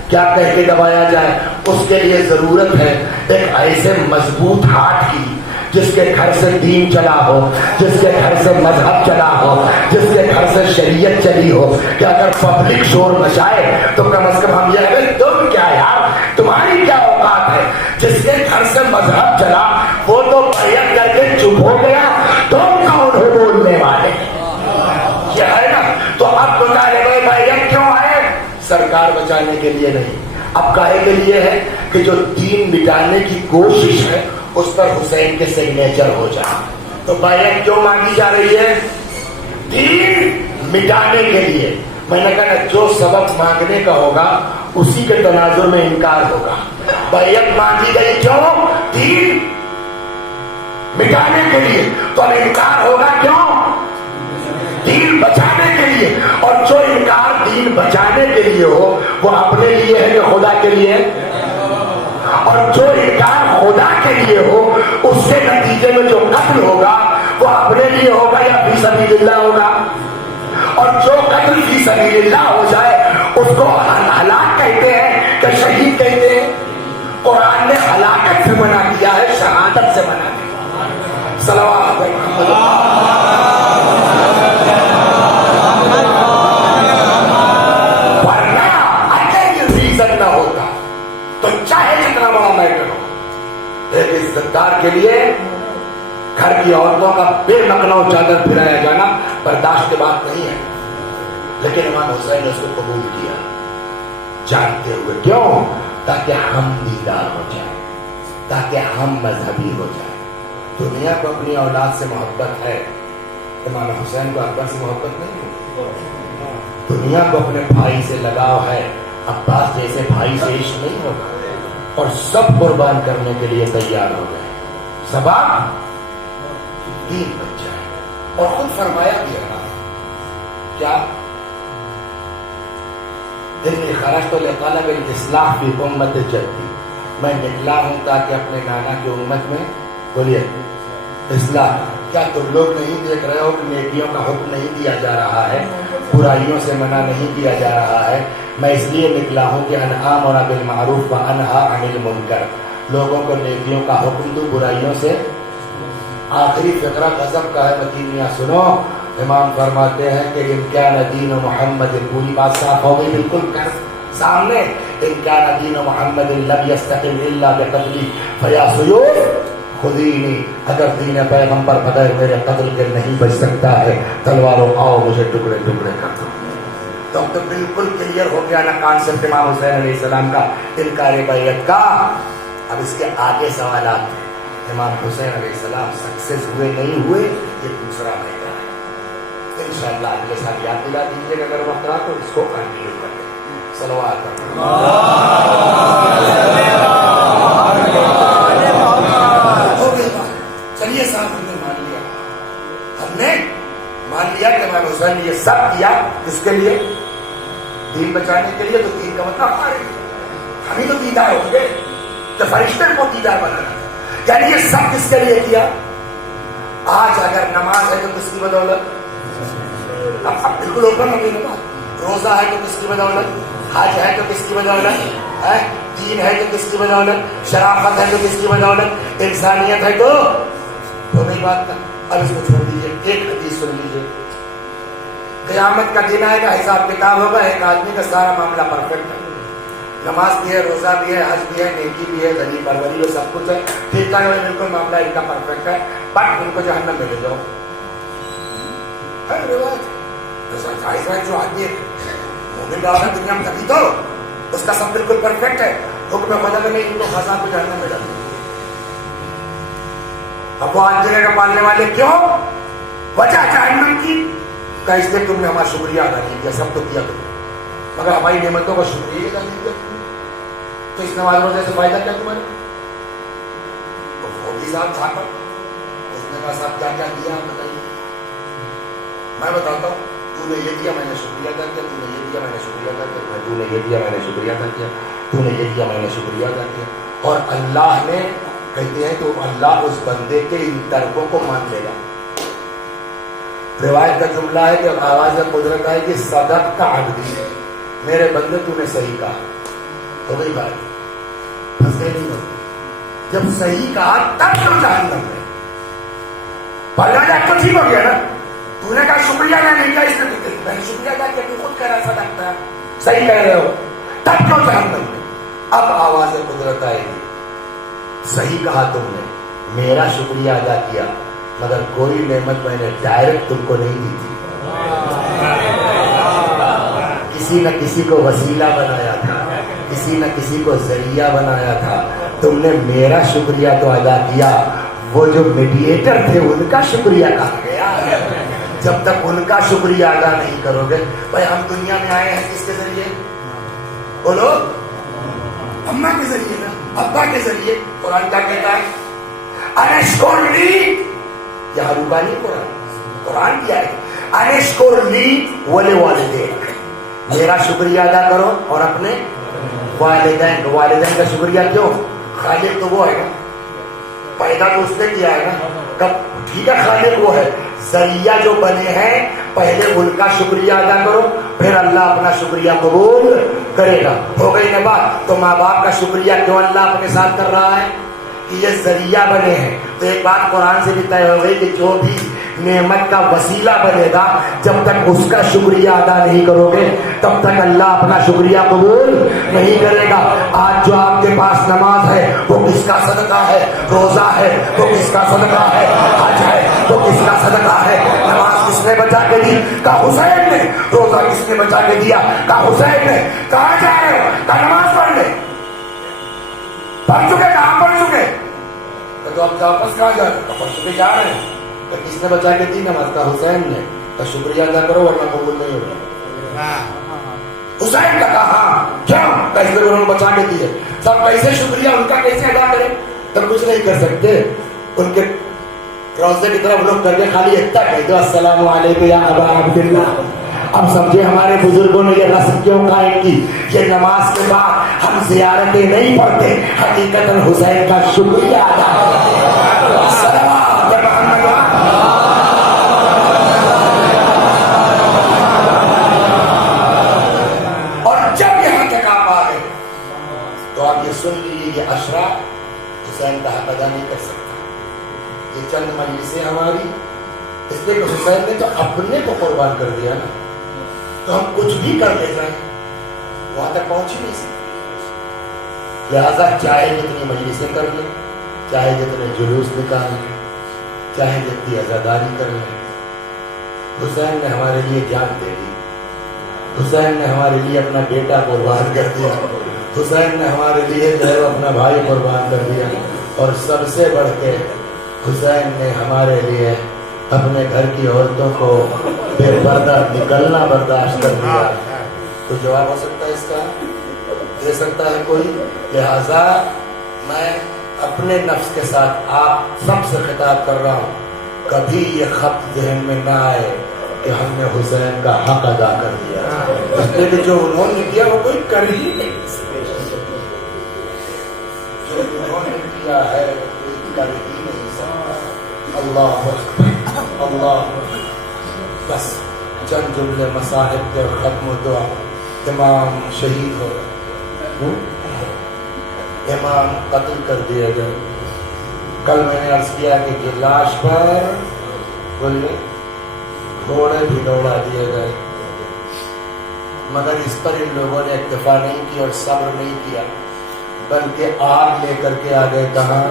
क्या कह के दबाया जाए? उसके लिए जरूरत है एक ऐसे मजबूत हाथ की جس کے گھر سے دین چلا ہو, جس کے گھر سے مذہب چلا ہو, جس کے گھر سے شریعت چلی ہو, کہ اگر پبلک شور مچائے تو کم از کم ہم یہ کہیں تم کیا یار, تمہاری کیا اوقات ہے. جس کے گھر سے مذہب چلا وہ تو بیعت کر کے چپ ہو گیا, تم کون ہو بولنے والے, یہ ہے نا. تو اب بتا رہے بیعت کیوں ہے؟ سرکار بچانے کے لیے نہیں, اب کہے کے لیے ہے کہ جو دین مٹانے کی کوشش ہے اس پر حسین کے سگنیچر ہو جائے. تو بیعت کیوں مانگی جا رہی ہے؟ دین مٹانے کے لیے. میں نے کہا جو سبب مانگنے کا ہوگا اسی کے تناظر میں انکار ہوگا. بیعت مانگی گئی کیوں؟ دین مٹانے کے لیے. تو اب انکار ہوگا کیوں؟ دین بچانے کے لیے. اور جو انکار دین بچانے کے لیے ہو وہ اپنے لیے ہے کہ خدا کے لیے؟ اور جو انکار خدا کے لیے ہو اس سے نتیجے میں جو قتل ہوگا وہ اپنے لیے ہوگا یا فی سبیل اللہ ہوگا. اور جو قتل فی سبیل اللہ ہو جائے اس کو ہلاک کہتے ہیں کہ شہید کہتے ہیں. قرآن نے ہلاکت سے منع کیا ہے, شہادت سے منع کیا. صلوات محمد. ورنہ اگر یہ ریزن نہ ہوتا تو چاہے جتنا بڑا میٹر ہو, ایک عزتدار کے لیے گھر کی عورتوں کا بے مقنع چادر پھرایا جانا برداشت کی بات نہیں ہے. لیکن امام حسین نے اس کو قبول کیا جانتے ہوئے. کیوں؟ تاکہ ہم دیندار ہو جائیں, تاکہ ہم مذہبی ہو جائیں. دنیا کو اپنی اولاد سے محبت ہے, امام حسین کو اکبر سے محبت نہیں ہے. دنیا کو اپنے بھائی سے لگاؤ ہے, عباس جیسے بھائی سے عشق نہیں ہوگا. اور سب قربان کرنے کے لیے تیار ہو گئے. سبب دین بچ جائے. اور خود فرمایا بھی ہے کیا؟ انی خرجت لطلب الاصلاح فی امت جدی, میں نکلا ہوں تاکہ اپنے نانا کی امت میں بولیے اصلاح. کیا تم لوگ نہیں دیکھ رہے ہو کہ نیکیوں کا حکم نہیں دیا جا رہا ہے, برائیوں سے منع نہیں کیا جا رہا ہے؟ میں اس لیے نکلا ہوں کہ انعام بالمعروف وانہا عن المنکر, لوگوں کو نیکیوں کا حکم دوں, برائیوں سے. آخری فقرہ غضب کا ہے, متین میاں سنو. امام فرماتے ہیں کہ ان کان دین محمد, پوری بات صاف ہو گئی بالکل کر سامنے. ان کان دین محمد لم یستقم الا بقتلی فیا سیوف خذینی, اگر دین پیغمبر بغیر میرے قتل کے نہیں بچ سکتا ہے, تلواروں آؤ مجھے ٹکڑے ٹکڑے کر دو. تو بالکل کلیئر ہو گیا نا کانسیپٹ امام حسین علیہ السلام کا انکار بیعت کا. اب اس کے آگے سوالات ہیں. امام حسین علیہ السلام سکسیس ہوئے نہیں ہوئے یہ دوسرا میٹر ہے. انشاءاللہ اگلے سال یاد دلا دیجیے اگر وقت رہا تو اس کو کنٹینیو کرتے ہیں. صلوات ہو گئی بات. چلیے صاحب ہم نے مان لیا, ہم نے مان لیا کہ امام حسین نے یہ سب کیا کس کے لیے؟ دین بچانے کے لیے. تو دین کا مطلب ہمارے ہم ہی تو دیدار ہوں گے, تو فرشتے کو دیدار بنانا. یعنی یہ سب کس کے لیے کیا؟ آج اگر نماز ہے تو کس کی بدولت؟ اب بالکل اوپن ہو گئی نا بات. روزہ ہے تو کس کی بدولت؟ حج ہے تو کس کی بدولت؟ دین ہے تو کس کی بدولت؟ شرافت ہے تو کس کی بدولت؟ انسانیت ہے تو نہیں بات کا. اب اس کو چھوڑ دیجیے, ایک حدیث سن لیجیے. قیامت کا دن آئے گا, حساب کتاب ہوگا, ایک آدمی کا سارا معاملہ پرفیکٹ ہے, نماز بھی ہے, روزہ بھی ہے, حج بھی ہے, نیکی بھی ہے, غنی پروری ہے, سب کچھ ہے, ٹھیک ہے, بالکل معاملہ ان کا پرفیکٹ ہے, بٹ ان کو جہنم میں لے جاؤ. جو آدمی مومن ڈالا دنیا میں تبھی تو اس کا سب بالکل پرفیکٹ ہے, حکم خدا میں ان کو خزاں کو جہنم میں ڈالتے. اب وہ آج جگہ کا پالنے والے کیوں؟ وجہ جہنم کی کا اس لیے تم نے ہمارا شکریہ ادا نہیں کیا. سب تو کیا تم نے, مگر ہماری نعمتوں کا شکریہ ادا نہیں کیا تم نے. تو اس نماز روزے سے فائدہ کیا تمہارا؟ تو وہ بھی صاحب تھا پر اس نے کہا صاحب کیا کیا دیا آپ بتائیے. میں بتاتا ہوں, تو نے یہ دیا میں نے شکریہ ادا کیا, تو نے یہ دیا میں نے شکریہ ادا کیا, تو نے یہ دیا میں نے شکریہ ادا کیا, تو نے یہ دیا میں نے شکریہ ادا کیا. اور اللہ نے کہتے ہیں تو اللہ اس بندے کے ان ترکوں کو مان لے گا. روایت کا جملہ ہے کہ آواز قدرت ہے کہ صدقت عبدی, میرے بندے تو نے صحیح کہا. تو بھائی پھنس گئے نہیں. جب صحیح کہا تب تو جہنم ہے, اللہ نے تو ٹھیک ہو گیا نا. تو نے کہا شکریہ ادا نہیں کیا, اس نے میں نے شکریہ ادا کیا, تو خود کہہ رہا تھا لگتا ہے صحیح کہہ رہے ہو. تب کیوں جہنم میں؟ اب آواز قدرت آئے گی, صحیح کہا تم نے, میرا شکریہ ادا کیا مگر کوئی نعمت میں نے ڈائریکٹ تم کو نہیں دی تھی, کسی نہ کسی کو وسیلہ بنایا تھا, کسی نہ کسی کو ذریعہ بنایا تھا. تم نے میرا شکریہ تو ادا کیا, وہ جو میڈیٹر تھے ان کا شکریہ کہاں گیا؟ جب تک ان کا شکریہ ادا نہیں کرو گے. بھائی ہم دنیا میں آئے ہیں کس کے ذریعے؟ بولو, اماں کے ذریعے نا, ابا کے ذریعے. قرآن کیا کہتا ہے؟ انشکر لی, یہاں روبانی قرآن کیا ہے؟ انشکر لی ولی والدیک, میرا شکریہ ادا کرو اور اپنے والدین. والدین کا شکریہ کیوں؟ خالق تو وہ ہے نا, پیدا تو اس نے کیا ہے نا. کب ٹھیک ہے خالق وہ ہے, ذریعہ جو بنے ہیں پہلے ان کا شکریہ ادا کرو, پھر اللہ اپنا شکریہ قبول کرے گا. ہو گئی نا بات؟ تو ماں باپ کا شکریہ کیوں اللہ اپنے ساتھ کر رہا ہے؟ کہ یہ ذریعہ بنے ہیں. تو ایک بات قرآن سے بھی طے ہو گئی کہ جو بھی نعمت کا وسیلہ بنے گا, جب تک اس کا شکریہ ادا نہیں کرو گے تب تک اللہ اپنا شکریہ قبول نہیں کرے گا. آج جو آپ کے پاس نماز ہے وہ کس کا صدقہ ہے؟ روزہ ہے وہ کس کا صدقہ ہے؟ حج ہے وہ کس کا صدقہ ہے؟ نماز کس نے بچا کے دی؟ کہا حسین نے. روزہ کس نے بچا کے دیا؟ کہا حسین نے. کہاں جا رہے ہو؟ کہا نماز پڑھ لے. پڑھ چکے, کہاں پڑھ چکے؟ تو آپ واپس کہاں جا رہے ہیں؟ پڑھ چکے جا رہے ہیں. تو کس نے بچا کے دی نماز؟ کا حسین نے. تو شکریہ ادا کرو ورنہ قبول نہیں ہوگا. حسین کا کہا کیوں؟ کیسے انہوں نے بچا کے دی ہے. سب کیسے شکریہ ان کا کیسے ادا کریں؟ تب کچھ نہیں کر سکتے. ان کے روزے کی طرف لوگ کر کے خالی اتنا کہہ دو السلام علیکم یا ابا عبداللہ. اب سمجھے ہمارے بزرگوں نے یہ رسم کیوں قائم کی؟ یہ نماز کے بعد ہم زیارتیں نہیں پڑھتے, حقیقت حسین کا شکریہ ادا کرتے. اور جب یہاں تک آپ آ گئے تو آپ یہ سن لیجیے, یہ اشرا حسین کا حق ادا نہیں کر سکتا. یہ چند مجلسیں ہماری, اس لیے کہ حسین نے تو اپنے کو قربان کر دیا نا, تو ہم کچھ بھی کر لے جائیں وہاں تک پہنچ ہی نہیں سکتے. لہذا چاہے جتنی مجلسیں کر لیں, چاہے جتنے جلوس نکال لیں, چاہے جتنی عزاداری کر لیں, حسین نے ہمارے لیے جان دے دی. حسین نے ہمارے لیے اپنا بیٹا قربان کر دیا. حسین نے ہمارے لیے جو ہے اپنا بھائی قربان کر دیا. اور سب سے بڑھ کے حسین نے ہمارے لیے اپنے گھر کی عورتوں کو بے پردہ نکلنا برداشت کر دیا. تو جواب ہو سکتا ہے اس کا؟ دے سکتا ہے کوئی؟ لہذا میں اپنے نفس کے ساتھ آپ سب سے خطاب کر رہا ہوں, کبھی یہ خط ذہن میں نہ آئے کہ ہم نے حسین کا حق ادا کر دیا. اس لیے کہ جو انہوں نے کیا وہ کوئی کر ہی نہیں سکے. جو انہوں نے کیا ہے وہ کوئی کر ہی نہیں سکتا. اللہ اللہ. بس چند جملے مصاحب کے اور ختم و دعا. امام شہید ہو گئے, امام قتل کر دیے گئے. کل میں نے عرض کیا کہ یہ لاش پر بولے گھوڑے بھی دوڑا دیے گئے, مگر اس پر ان لوگوں نے اکتفا نہیں کی اور صبر نہیں کیا, بلکہ آگ لے کر کے آ گئے. کہاں؟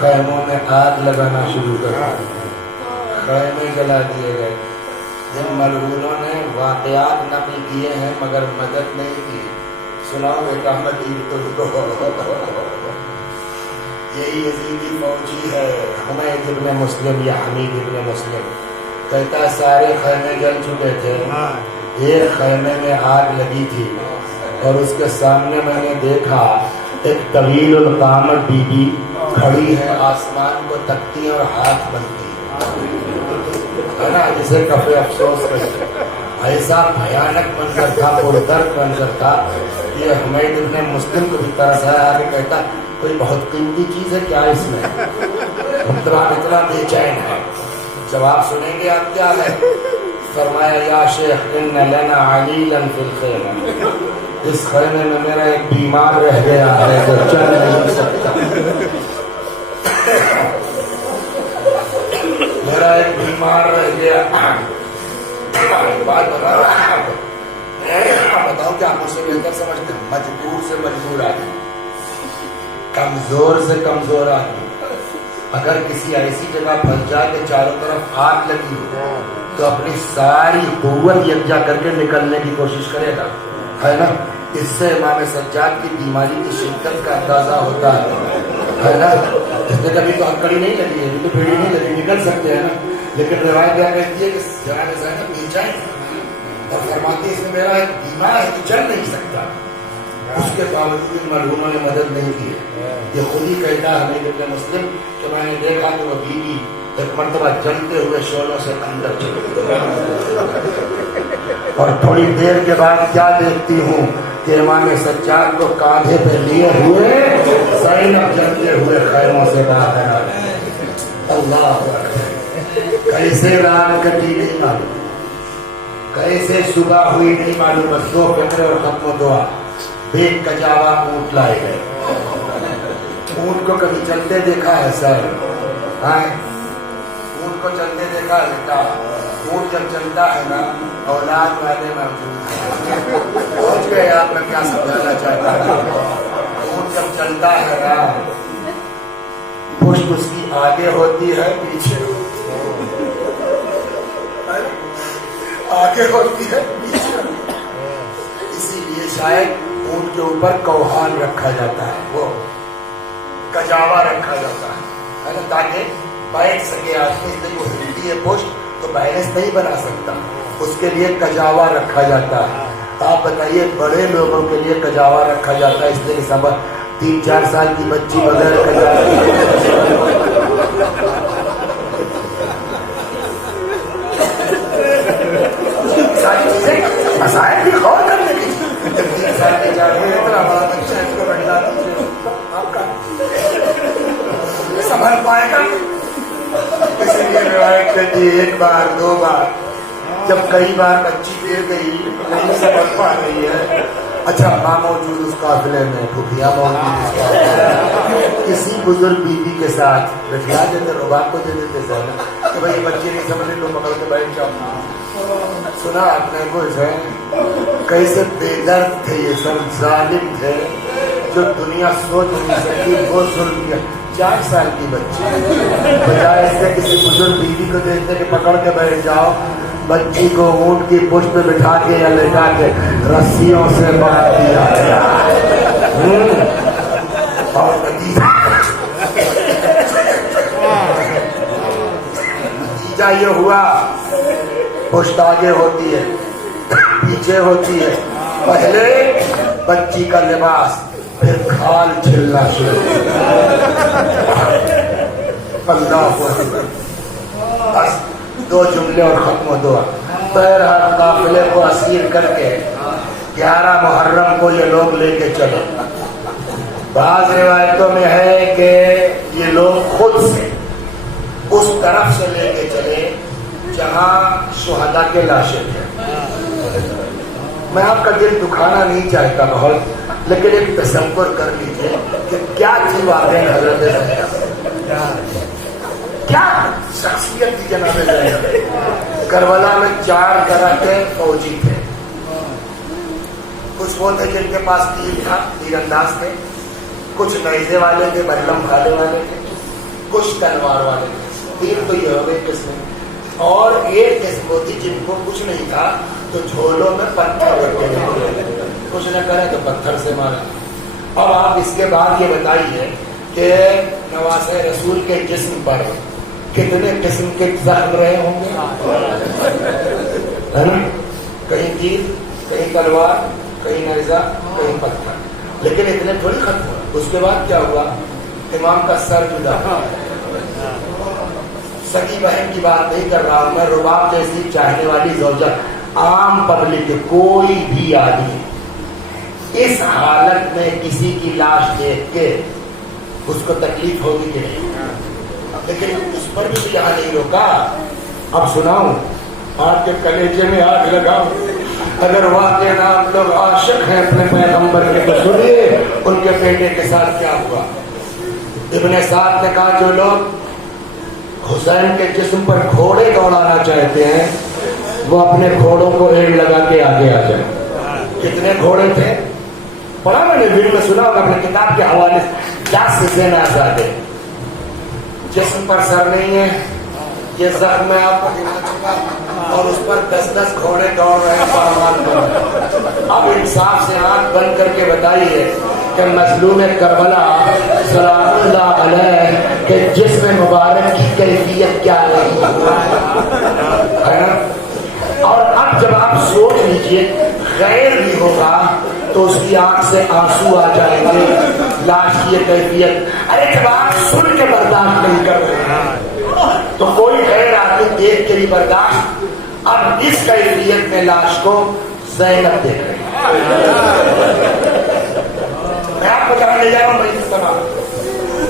خیموں میں آگ لگانا شروع کر دیا, خیمے جلا دیے گئے. جن ملعونوں نے واقعات نقل کیے ہیں مگر مدد نہیں کی. سناؤ ایک احمد تم کو, یہی یزیدی فوجی ہے حمید ابن مسلم یا حمید ابن مسلم, کہتا ہے سارے خیمے جل چکے تھے, ایک خیمے میں آگ لگی تھی اور اس کے سامنے میں نے دیکھا ایک طویل القامت بی بی کھڑی ہے, آسمان کو تکتی اور ہاتھ بنتی ہے نا, جسے کفے افسوس کرتے. ایسا بھیانک منظر تھا, پردرد منظر تھا. یہ حمید ابن مسلم کو بھی ترس آیا کہ کہتا کوئی بہت قیمتی چیز ہے کیا اس میں, مطلب آپ اتنا بے چین ہے. جواب سنیں گے آپ کیا ہے؟ فرمایا یا شیخ ان لنا علیلا فی الخیمہ, اس خیمے میں میرا ایک بیمار رہ گیا ہے جو چل نہیں سکتا. बीमार रह गया, बात बता रहा बताओ कि आप मुझसे बेहतर समझते हैं। मजबूर से मजबूर आदमी, कमजोर से कमजोर आदमी अगर किसी ऐसी जगह फंस जाए कि चारों तरफ आग लगी हो तो अपनी सारी कुव्वत यकजा करके निकलने की कोशिश करेगा, है ना। इससे इमाम सज्जाद की बीमारी की शिद्दत का अंदाजा होता है ना। इसमें कभी तो हथकड़ी नहीं लगी है, तो पीढ़ी नहीं लगी, निकल सकते हैं ना। लेकिन रिवायत क्या कहती है कि जनाब ज़ैनब बेचैन और फरमाती इसमें मेरा एक बीमार है तो चल नहीं सकता, उसके बावजूद इन मरहूमों ने मदद नहीं की। ये खुद ही कहता है हमें इब्न मुस्लिम कि मैंने देखा कि वो बीवी एक मरतबा जलते हुए शोलों से अंदर चली और थोड़ी देर के बाद क्या देखती हूँ कि इमाम सज्जाद को कांधे पे लिए हुए ज़ैनब जलते हुए खैरों से बाहर आ गए। अल्लाह कैसे रात कटी नहीं मालूम, कैसे सुबह हुई नहीं मालूम, बस दो फिक्र और खत्म दुआ। बेग कजावा ऊँट लाए गए। ऊँट को कभी चलते देखा है सर? ऊँट को चलते देखा है बेटा? ऊँट जब चलता है ना औलाद वाले पहुंच गए आप, मैं क्या समझाना चाहता हूँ। ऊँट जब चलता है ना पुष्ट उसकी आगे होती है पीछे आगे होती है पीछे। इसीलिए शायद ऊँट के ऊपर कौहान रखा जाता है, वो कजावा रखा जाता है ना, ताकि बैठ सके आदमी। इसलिए वो हिलती है पुष्ट तो बैलेंस नहीं बना सकता, उसके लिए कजावा रखा जाता है। आप बताइए बड़े लोगों के लिए कजावा रखा जाता है इसलिए सब 3-4 साल की बच्ची बगैर कजावा सारी चीजें मसाइल भी गौर करने की। 3 साल के जाने इतना बड़ा बच्चा इसको बैठा दीजिए, आपका संभल पाएगा? इसलिए रिवायत कहती है 1 बार 2 बार, जब कई बार बच्ची गिर गई नहीं समझ पा रही है, अच्छा माँ मौजूद उस काफिले में, खुफिया मौजूद उस काफिले, किसी बुजुर्ग बीवी के साथ बैठा देते, रुबाब को दे देते सर कि भाई बच्चे नहीं समझे तो पकड़ के बैठ जाओ। सुना आपने कुछ है? कैसे बेदर्द थे ये सब, जालिम थे, जो दुनिया सोच नहीं सकती वो जुल्म किया। 4 साल की बच्ची, बजाय इससे किसी बुजुर्ग बीवी को देखते कि पकड़ के बैठ जाओ, बच्ची को ऊँट की पुष्ट पे बिठा के या लेटा के रस्सियों से बांध दिया गया। और नतीजा ये हुआ, पुष्ट आगे होती है पीछे होती है, पहले बच्ची का लिबास फिर खाल छिलना शुरू। बस 2 जुमले और खत्म दुआ। बहरहाल काफिले को असीर करके 11 मुहर्रम को ये लोग लेके चले। बाज़ रिवायतों में है कि ये लोग खुद से उस तरफ से लेके चले जहां शुहदा के लाशें थे। मैं आपका दिल दुखाना नहीं चाहता बहुत, लेकिन एक तसव्वुर कर लीजिए कि क्या थी वाक़ई हज़रत ज़ैनब, क्या शख्सियत थी जनाब ज़ैनब। करबला में 4 तरह के फौजी थे। कुछ वो थे जिनके पास तीर था, तीरंदाज थे, कुछ नैज़े वाले थे, बल्लम खाने वाले थे, कुछ तलवार वाले थे। तीर तो ये हो गए किस्में, और एक किस्म होती जिनको कुछ नहीं था तो झोलों में पत्थर रखे गए, कुछ न करे तो पत्थर से मारा। अब आप इसके बाद ये बताइए कि नवासे रसूल के जिस्म पर कितने किस्म के जख्म रहे होंगे, है ना? कहीं तीर, कहीं तलवार, कहीं नैज़ा, कहीं पत्थर, लेकिन इतने थोड़ी खत्म हुए। उसके बाद क्या हुआ? इमाम का सर जुदा। सगी बहन की बात नहीं कर रहा हूं मैं, रुबाब जैसी चाहने वाली ज़ौजा, आम पब्लिक, कोई भी आदमी इस हालत में किसी की लाश देख के उसको तकलीफ होगी कि नहीं? लेकिन उस पर भी यहाँ नहीं रोका। अब सुनाऊं, आपके कलेजे में आग लगाऊं, अगर वाकई आप लोग आशिक हैं अपने पैगंबर के तो सुनिए उनके बेटे के साथ क्या हुआ। इब्ने साद ने कहा जो लोग हुसैन के जिस्म पर घोड़े दौड़ाना चाहते हैं, वो अपने घोड़ों को रेड लगा के आगे आ जाए। कितने घोड़े थे पढ़ा मैंने, वीडियो में सुना होगा अपने किताब के हवाले से। 10 सेना आजादे, जिस्म पर सर नहीं है, ये जख्म मैं आपको दिखा चुका, और उस पर 10-10 घोड़े दौड़ रहे हैं पहलवान पर। अब इंसाफ से आंख बंद करके बताइए कि मजलूम करबला सलामुल्लाह अलैह के जिस्म मुबारक की कैफियत क्या रही है ना। और अब जब आप सोच लीजिए गैर भी होगा तो उसकी आंख से आंसू आ जाएंगे, लाश की कैफियत। अरे जब आप सुन के बर्दाश्त नहीं कर रहे हैं तो कोई गैर आदमी देख के भी बर्दाश्त। अब इस कैफियत में लाश को ज़ैनब देख रहे हैं। मैं आपको जहाँ ले जा रहा हूँ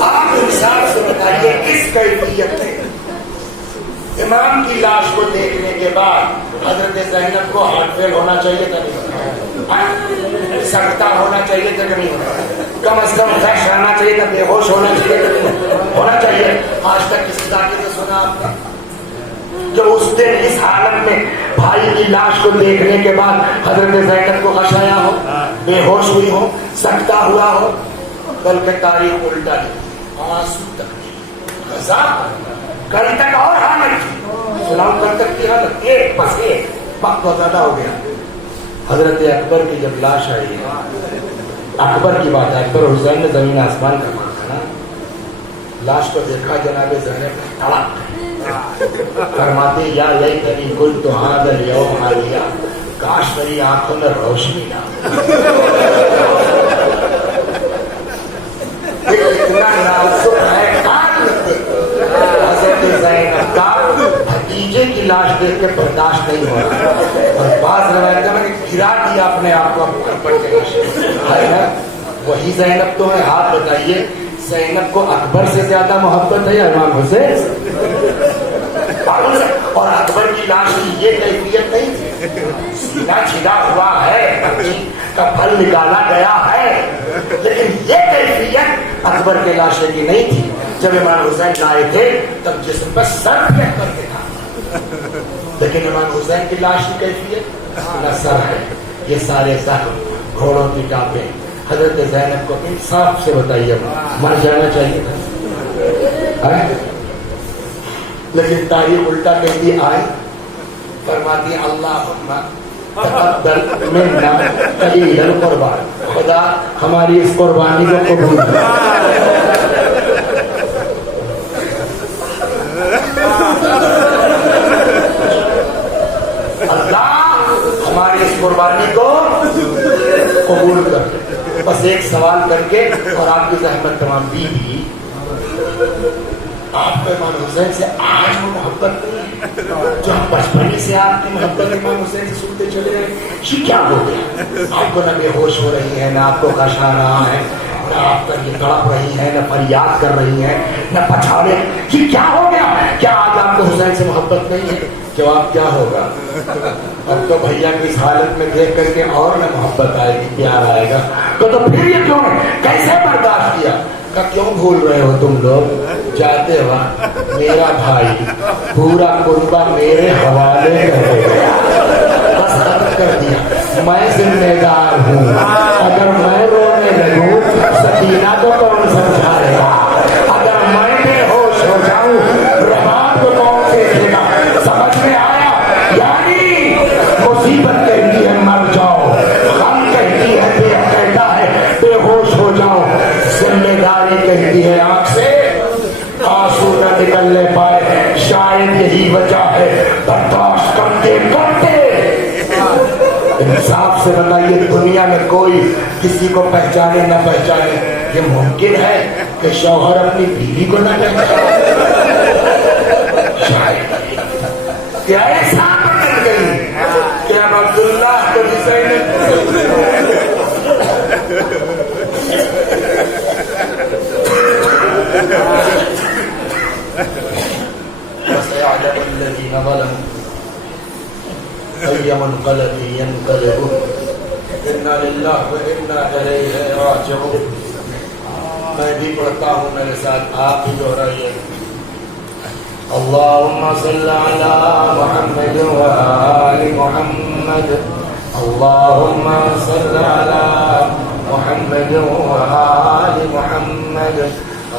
आप इंसान से बताइए इस कैफियत में इमाम की लाश को देखने के बाद हजरत ज़ैनब को हार्ट फेल होना चाहिए था नहीं, सकता होना चाहिए था कि नहीं, कम से कम फ्रेश रहना चाहिए था, बेहोश होना चाहिए था नहीं होना चाहिए। आज तक किसी जाके से सुना आपने जो उस दिन इस हालत में भाई की लाश को देखने के बाद हजरत ज़ैनब को हंसाया हो, बेहोश हुई हो, सकता हुआ हो, बल्कि तारीख उल्टा नहीं, आंसू तक कल तक और हालत सुनाओ, कल तक की हालत एक बस एक वक्त बहुत ज्यादा हो गया। हजरत अकबर की जब लाश आई है, अकबर की बात है, अकबर हुसैन ने जमीन आसमान का माना ना, लाश को देखा जनाब ज़ैनब तड़प फरमाते या यही तरी कुल तो हादर यौम हालिया, काश मेरी आंखों में रोशनी ना। इतना नाजुक है ज़ैनब का, भतीजे की लाश देख के बर्दाश्त नहीं हो रहा, और बाज रवायत में गिरा दिया अपने आप को अकबर के नशे। वही ज़ैनब तो है, हाथ बताइए ज़ैनब को अकबर से ज्यादा मोहब्बत है या इमाम हुसैन? और अकबर की लाश की ये कैफियत नहीं थी, सीना छिदा हुआ है, का फल निकाला गया है, लेकिन ये कैफियत अकबर के लाशे की नहीं थी। जब इमाम हुसैन लाए थे तब जिस्म पर सर फेंक करके था, लेकिन इमाम हुसैन की लाश की कैफियत न सर है, ये सारे जख्म, घोड़ों की टापें। हजरत ज़ैनब को इंसाफ से बताइए मर जाना चाहिए था, लेकिन तारीख उल्टा कहती आए, फरमाती अल्लाहुम्मा तक़ब्बल मिन्ना क़लीलन क़ुरबान, खुदा हमारी इस कुर्बानी को कबूल कर। अल्लाह हमारी इस कुर्बानी को कबूल कर। बस एक सवाल करके और आपकी ज़हमत तमाम बीवी, आपको इमाम हुसैन से आज वो मोहब्बत नहीं जो हम बचपन से आपकी मोहब्बत इमाम हुसैन से सुनते चले गए, ये क्या हो गया? आपको न बेहोश हो रही है, न आपको कश आ रहा है, न आप पर ये तड़प रही है, न फरियाद कर रही है, न पछाड़े, ये क्या हो गया? क्या आज आपको हुसैन से मोहब्बत नहीं है? जवाब क्या होगा? अब तो भैया की इस हालत में देख करके और न मोहब्बत आएगी, प्यार आएगा। तो फिर ये क्यों है? कैसे बर्दाश्त किया? का क्यों भूल रहे हो तुम लोग? जाते वक्त मेरा भाई पूरा कुर्बा मेरे हवाले कर दिया, बस खत्म कर दिया। मैं जिम्मेदार हूँ, अगर मैं रोने लगूं सकीना को कौन समझाएगा? अगर मैं बेहोश हो जाऊं रहमान को कौन देखेगा? समझ में आया? यानी मुसीबत कहती है मर जाओ, गम कहती है कहता है बेहोश हो जाओ, जिम्मेदारी कहती है आंख से आंसू न निकलने पाए। शायद यही वजह है बर्दाश्त करते करते। इंसाफ से बताइए, दुनिया में कोई किसी को पहचाने न पहचाने, ये मुमकिन है कि शौहर अपनी बीवी को न पहचाने? शायद क्या ऐसा बदल गई कि अब अब्दुल्ला को मैं भी पढ़ता हूँ, मेरे साथ आप भी दोहराइए। اللهم صل على محمد وآل محمد. اللهم صل على محمد وآل محمد.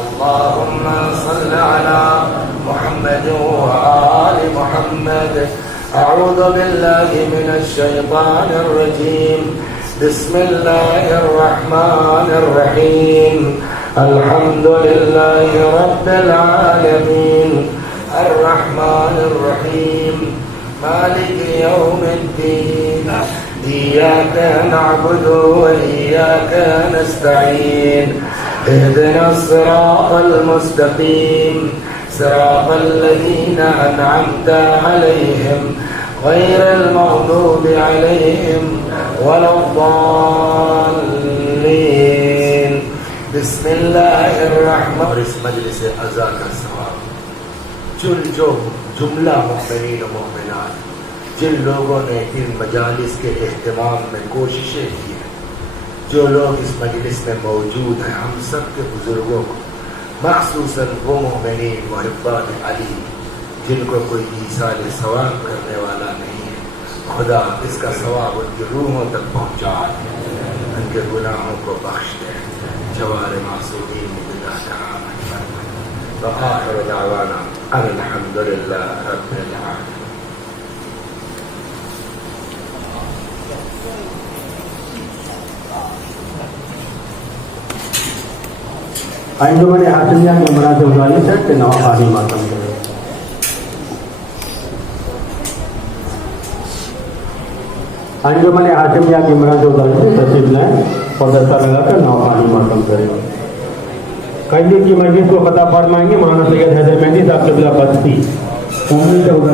اللهم صل على محمد وآل محمد. أعوذ بالله من الشيطان الرجيم. بسم الله الرحمن الرحيم. الحمد لله رب العالمين. الرحمن الرحيم. مالك يوم الدين. إياك نعبد وإياك نستعين. اهدنا الصراط المستقيم. صراط الذين أنعمت عليهم غير المغضوب عليهم ولا الضالين. بسم الله الرحمن. اور اس مجلس عزا کا ثواب جو جملہ مؤمنین و مؤمنات جن لوگوں نے ان مجالس کے اہتمام میں کوششیں کی ہیں، جو لوگ اس مجلس میں موجود ہیں، ہم سب کے بزرگوں کو، مخصوصاً وہ مومنین محبان علی جن کو کوئی ایصال ثواب کرنے والا نہیں ہے، خدا اس کا ثواب ان کی روحوں تک پہنچا دے، ان کے گناہوں کو بخش دے. جوار معصومین وآخر دعوانا ان الحمد للہ رب العالمین. انجمن ہاشمیہ کے مناسب گزارش ہے کہ نوافانی ماتم کرے. انجمن ہاشمیہ کی مناسب گزارش سے تشریف لائیں اور دستہ لگا کر نوافانی ماتم کریں. قیدی کی مجلس کو خطاب فرمائیں گے مولانا سید حیدر مہندی صاحب قبلہ بستی. امید ہوگا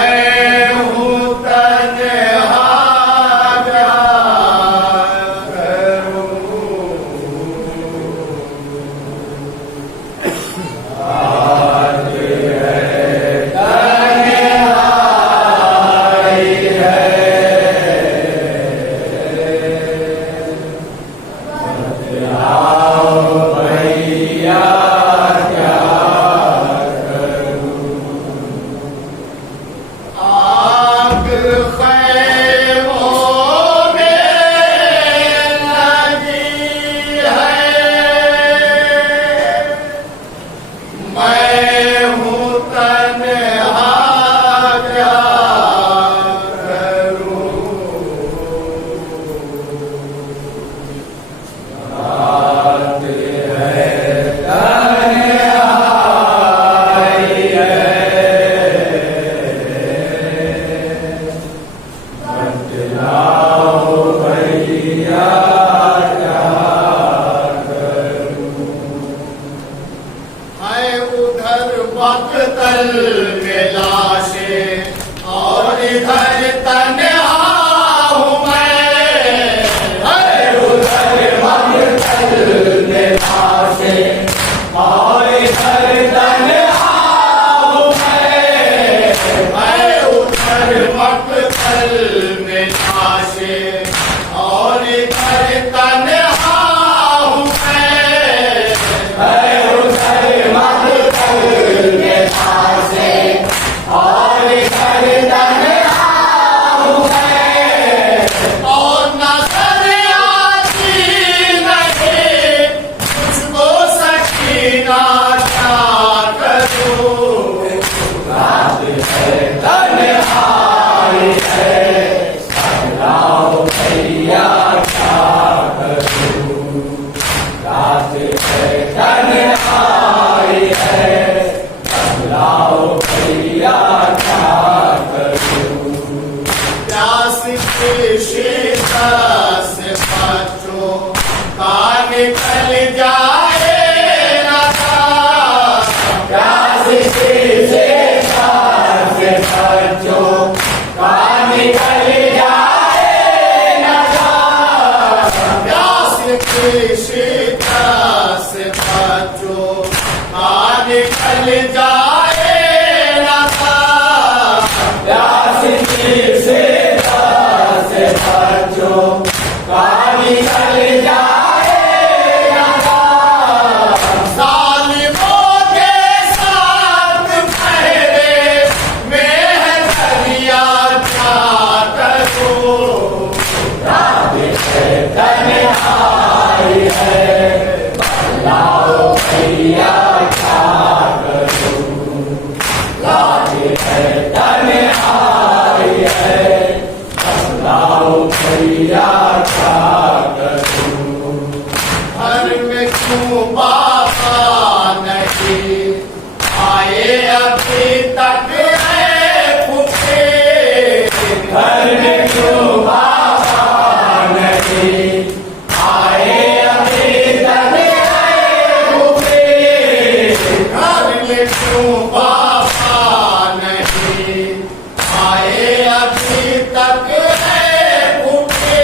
मैं हूँ तन्हा क्या करूँ आज है तन्हाई है बतलाओ भैया क्या करूं आग खैमों में लगी है मैं हूँ तन्हा क्या करूं रात है तन्हाई है बतलाओ भैया क्या करूं है उधर बख्तल में लाशें और इधर तन्हा हूँ मैं है उधर बख्तल में लाशें और इधर तन्हा हूँ मैं उधर बख्तल में लाशें और इधर तन्हा हूँ मैं उधर बख्तल में लाशें और इधर तन्हा हूँ और नजर आती नहीं मुझको सकीना क्या करूं रात है तन्हाई है बतलाओ भैया क्या करूं रात है तन्हाई है बतलाओ भैया क्या करूं प्यास की शीतल से बचो का निकल जाए प्यास की शीतल से बचो का निकल जाए प्यास की शीतल से बचो का निकल जाए प्यास की शीतल से बचो का निकल जाए सालिमों के साथ पहरे में है दरिया क्या करूं रात है तन्हाई है बतलाओ भैया क्या करूं रात है तन्हाई है बतलाओ भैया क्या करूं घर में क्यों बाबा नहीं आए अभी तक है भूखे घर में क्यों बाबा नहीं आए अभी तक है भूखे घर में क्यों बाबा नहीं आए अभी तक है भूखे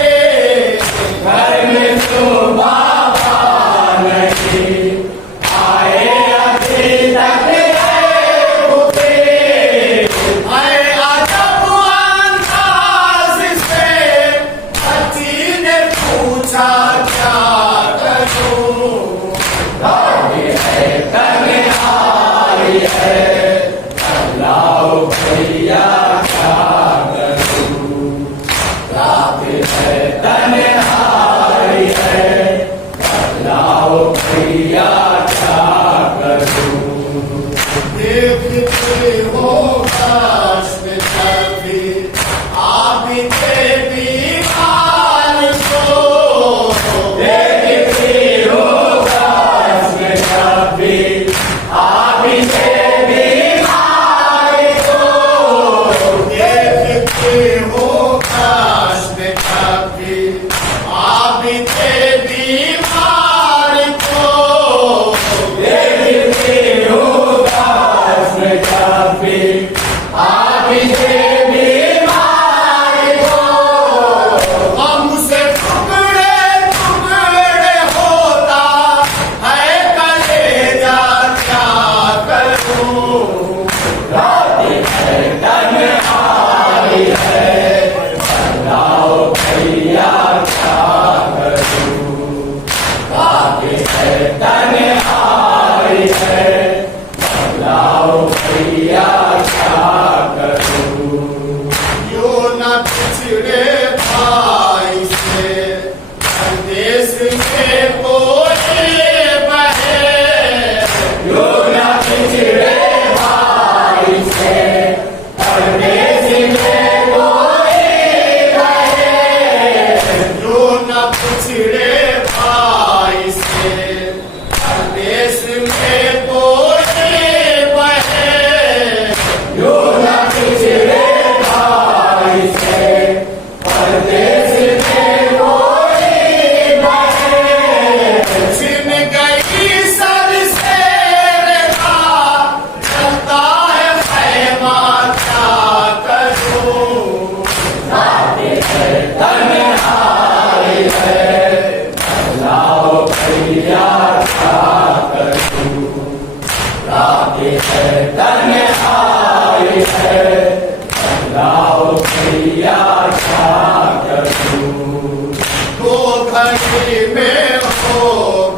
दो घड़ी में हो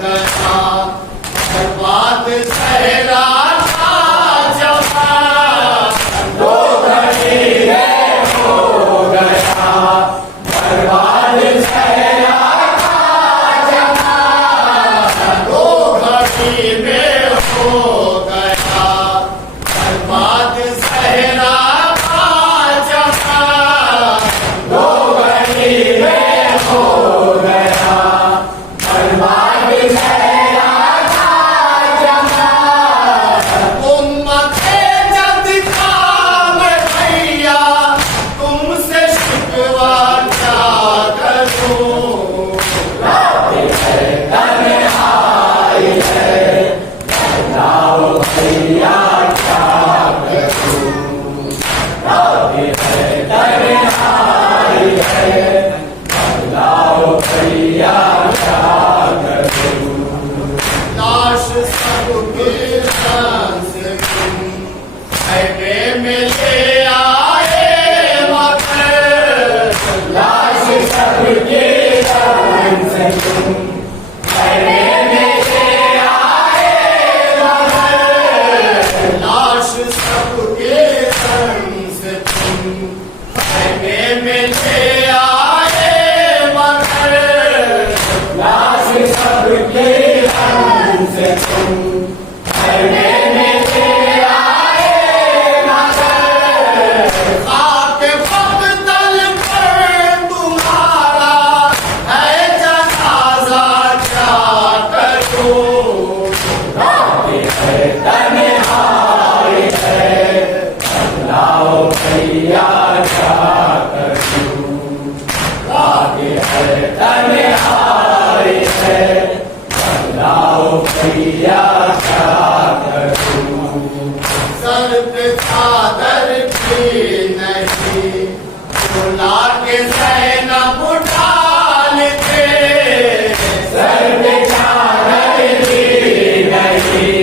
गया बर्बाद सहरा का जहां। दो घड़ी में हो गया बर्बाद सहरा का जहां। दो घड़ी में हो गया बर्बाद सहरा का जहां। दो घड़ी में हो गया बर्बाद सहरा का जहां। उम्मते जद का मैं भैया तुमसे शिकवा क्या करूं। लाश सबके सांस तुम हैबे में ले आए मगर। लाश सबके सांस तुम हैबे में ले आए मगर। लाश सबके सांस तुम हैबे में ले आए मगर। लाश सबके सांस तुम हैबे में ले आए मगर। खाक बख्तल पर तुम्हारा है जनाजा क्या करूं। सर पे चादर भी नहीं बुला के ज़ैनब डालते। सर पे चादर भी नहीं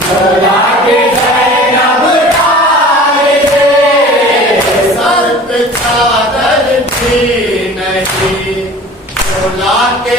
बुला के ज़ैनब डालते। सर पे चादर भी नहीं बुला के